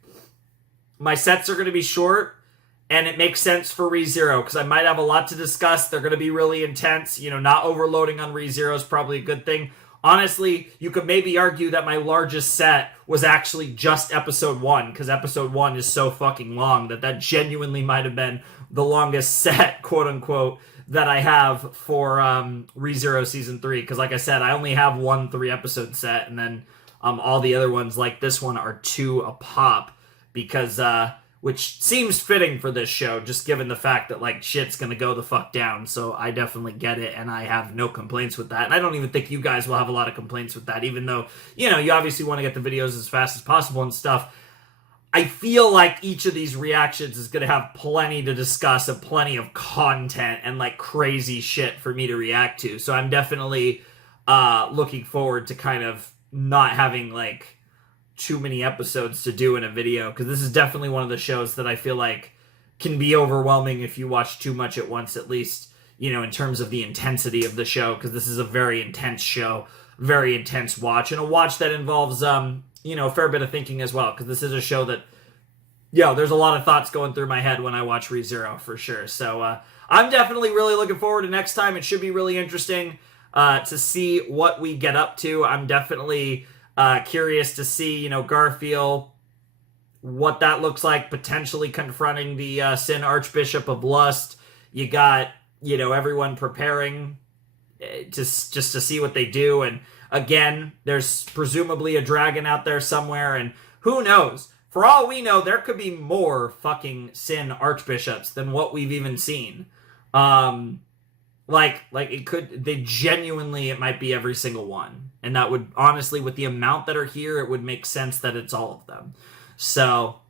my sets are going to be short, and it makes sense for ReZero, because I might have a lot to discuss. They're going to be really intense. You know, not overloading on ReZero is probably a good thing. Honestly, you could maybe argue that my largest set was actually just episode 1, because episode 1 is so fucking long that genuinely might have been the longest set, quote-unquote, that I have for ReZero Season 3. Because like I said, I only have one 3-episode set, and then all the other ones, like this one, are 2 a pop, because which seems fitting for this show, just given the fact that, like, shit's gonna go the fuck down. So I definitely get it, and I have no complaints with that. And I don't even think you guys will have a lot of complaints with that, even though, you know, you obviously want to get the videos as fast as possible and stuff. I feel like each of these reactions is gonna have plenty to discuss and plenty of content and, like, crazy shit for me to react to. So I'm definitely looking forward to kind of not having, like, too many episodes to do in a video, because this is definitely one of the shows that I feel like can be overwhelming if you watch too much at once, at least, you know, in terms of the intensity of the show, because this is a very intense show, very intense watch, and a watch that involves, you know, a fair bit of thinking as well, because this is a show that, yo, there's a lot of thoughts going through my head when I watch ReZero, for sure. So, I'm definitely really looking forward to next time. It should be really interesting to see what we get up to. I'm definitely curious to see, you know, Garfield, what that looks like, potentially confronting the Sin Archbishop of Lust. You got, you know, everyone preparing just to see what they do. And again, there's presumably a dragon out there somewhere, and who knows? For all we know, there could be more fucking Sin Archbishops than what we've even seen. Like it could, it might be every single one. And that would, honestly, with the amount that are here, it would make sense that it's all of them. So,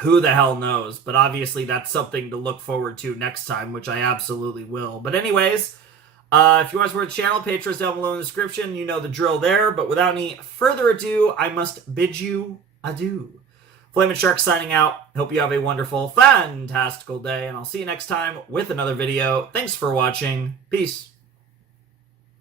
who the hell knows? But obviously, that's something to look forward to next time, which I absolutely will. But anyways, if you want to support the channel, Patreon's down below in the description. You know the drill there. But without any further ado, I must bid you adieu. Flamin' Shark signing out. Hope you have a wonderful, fantastical day, and I'll see you next time with another video. Thanks for watching. Peace.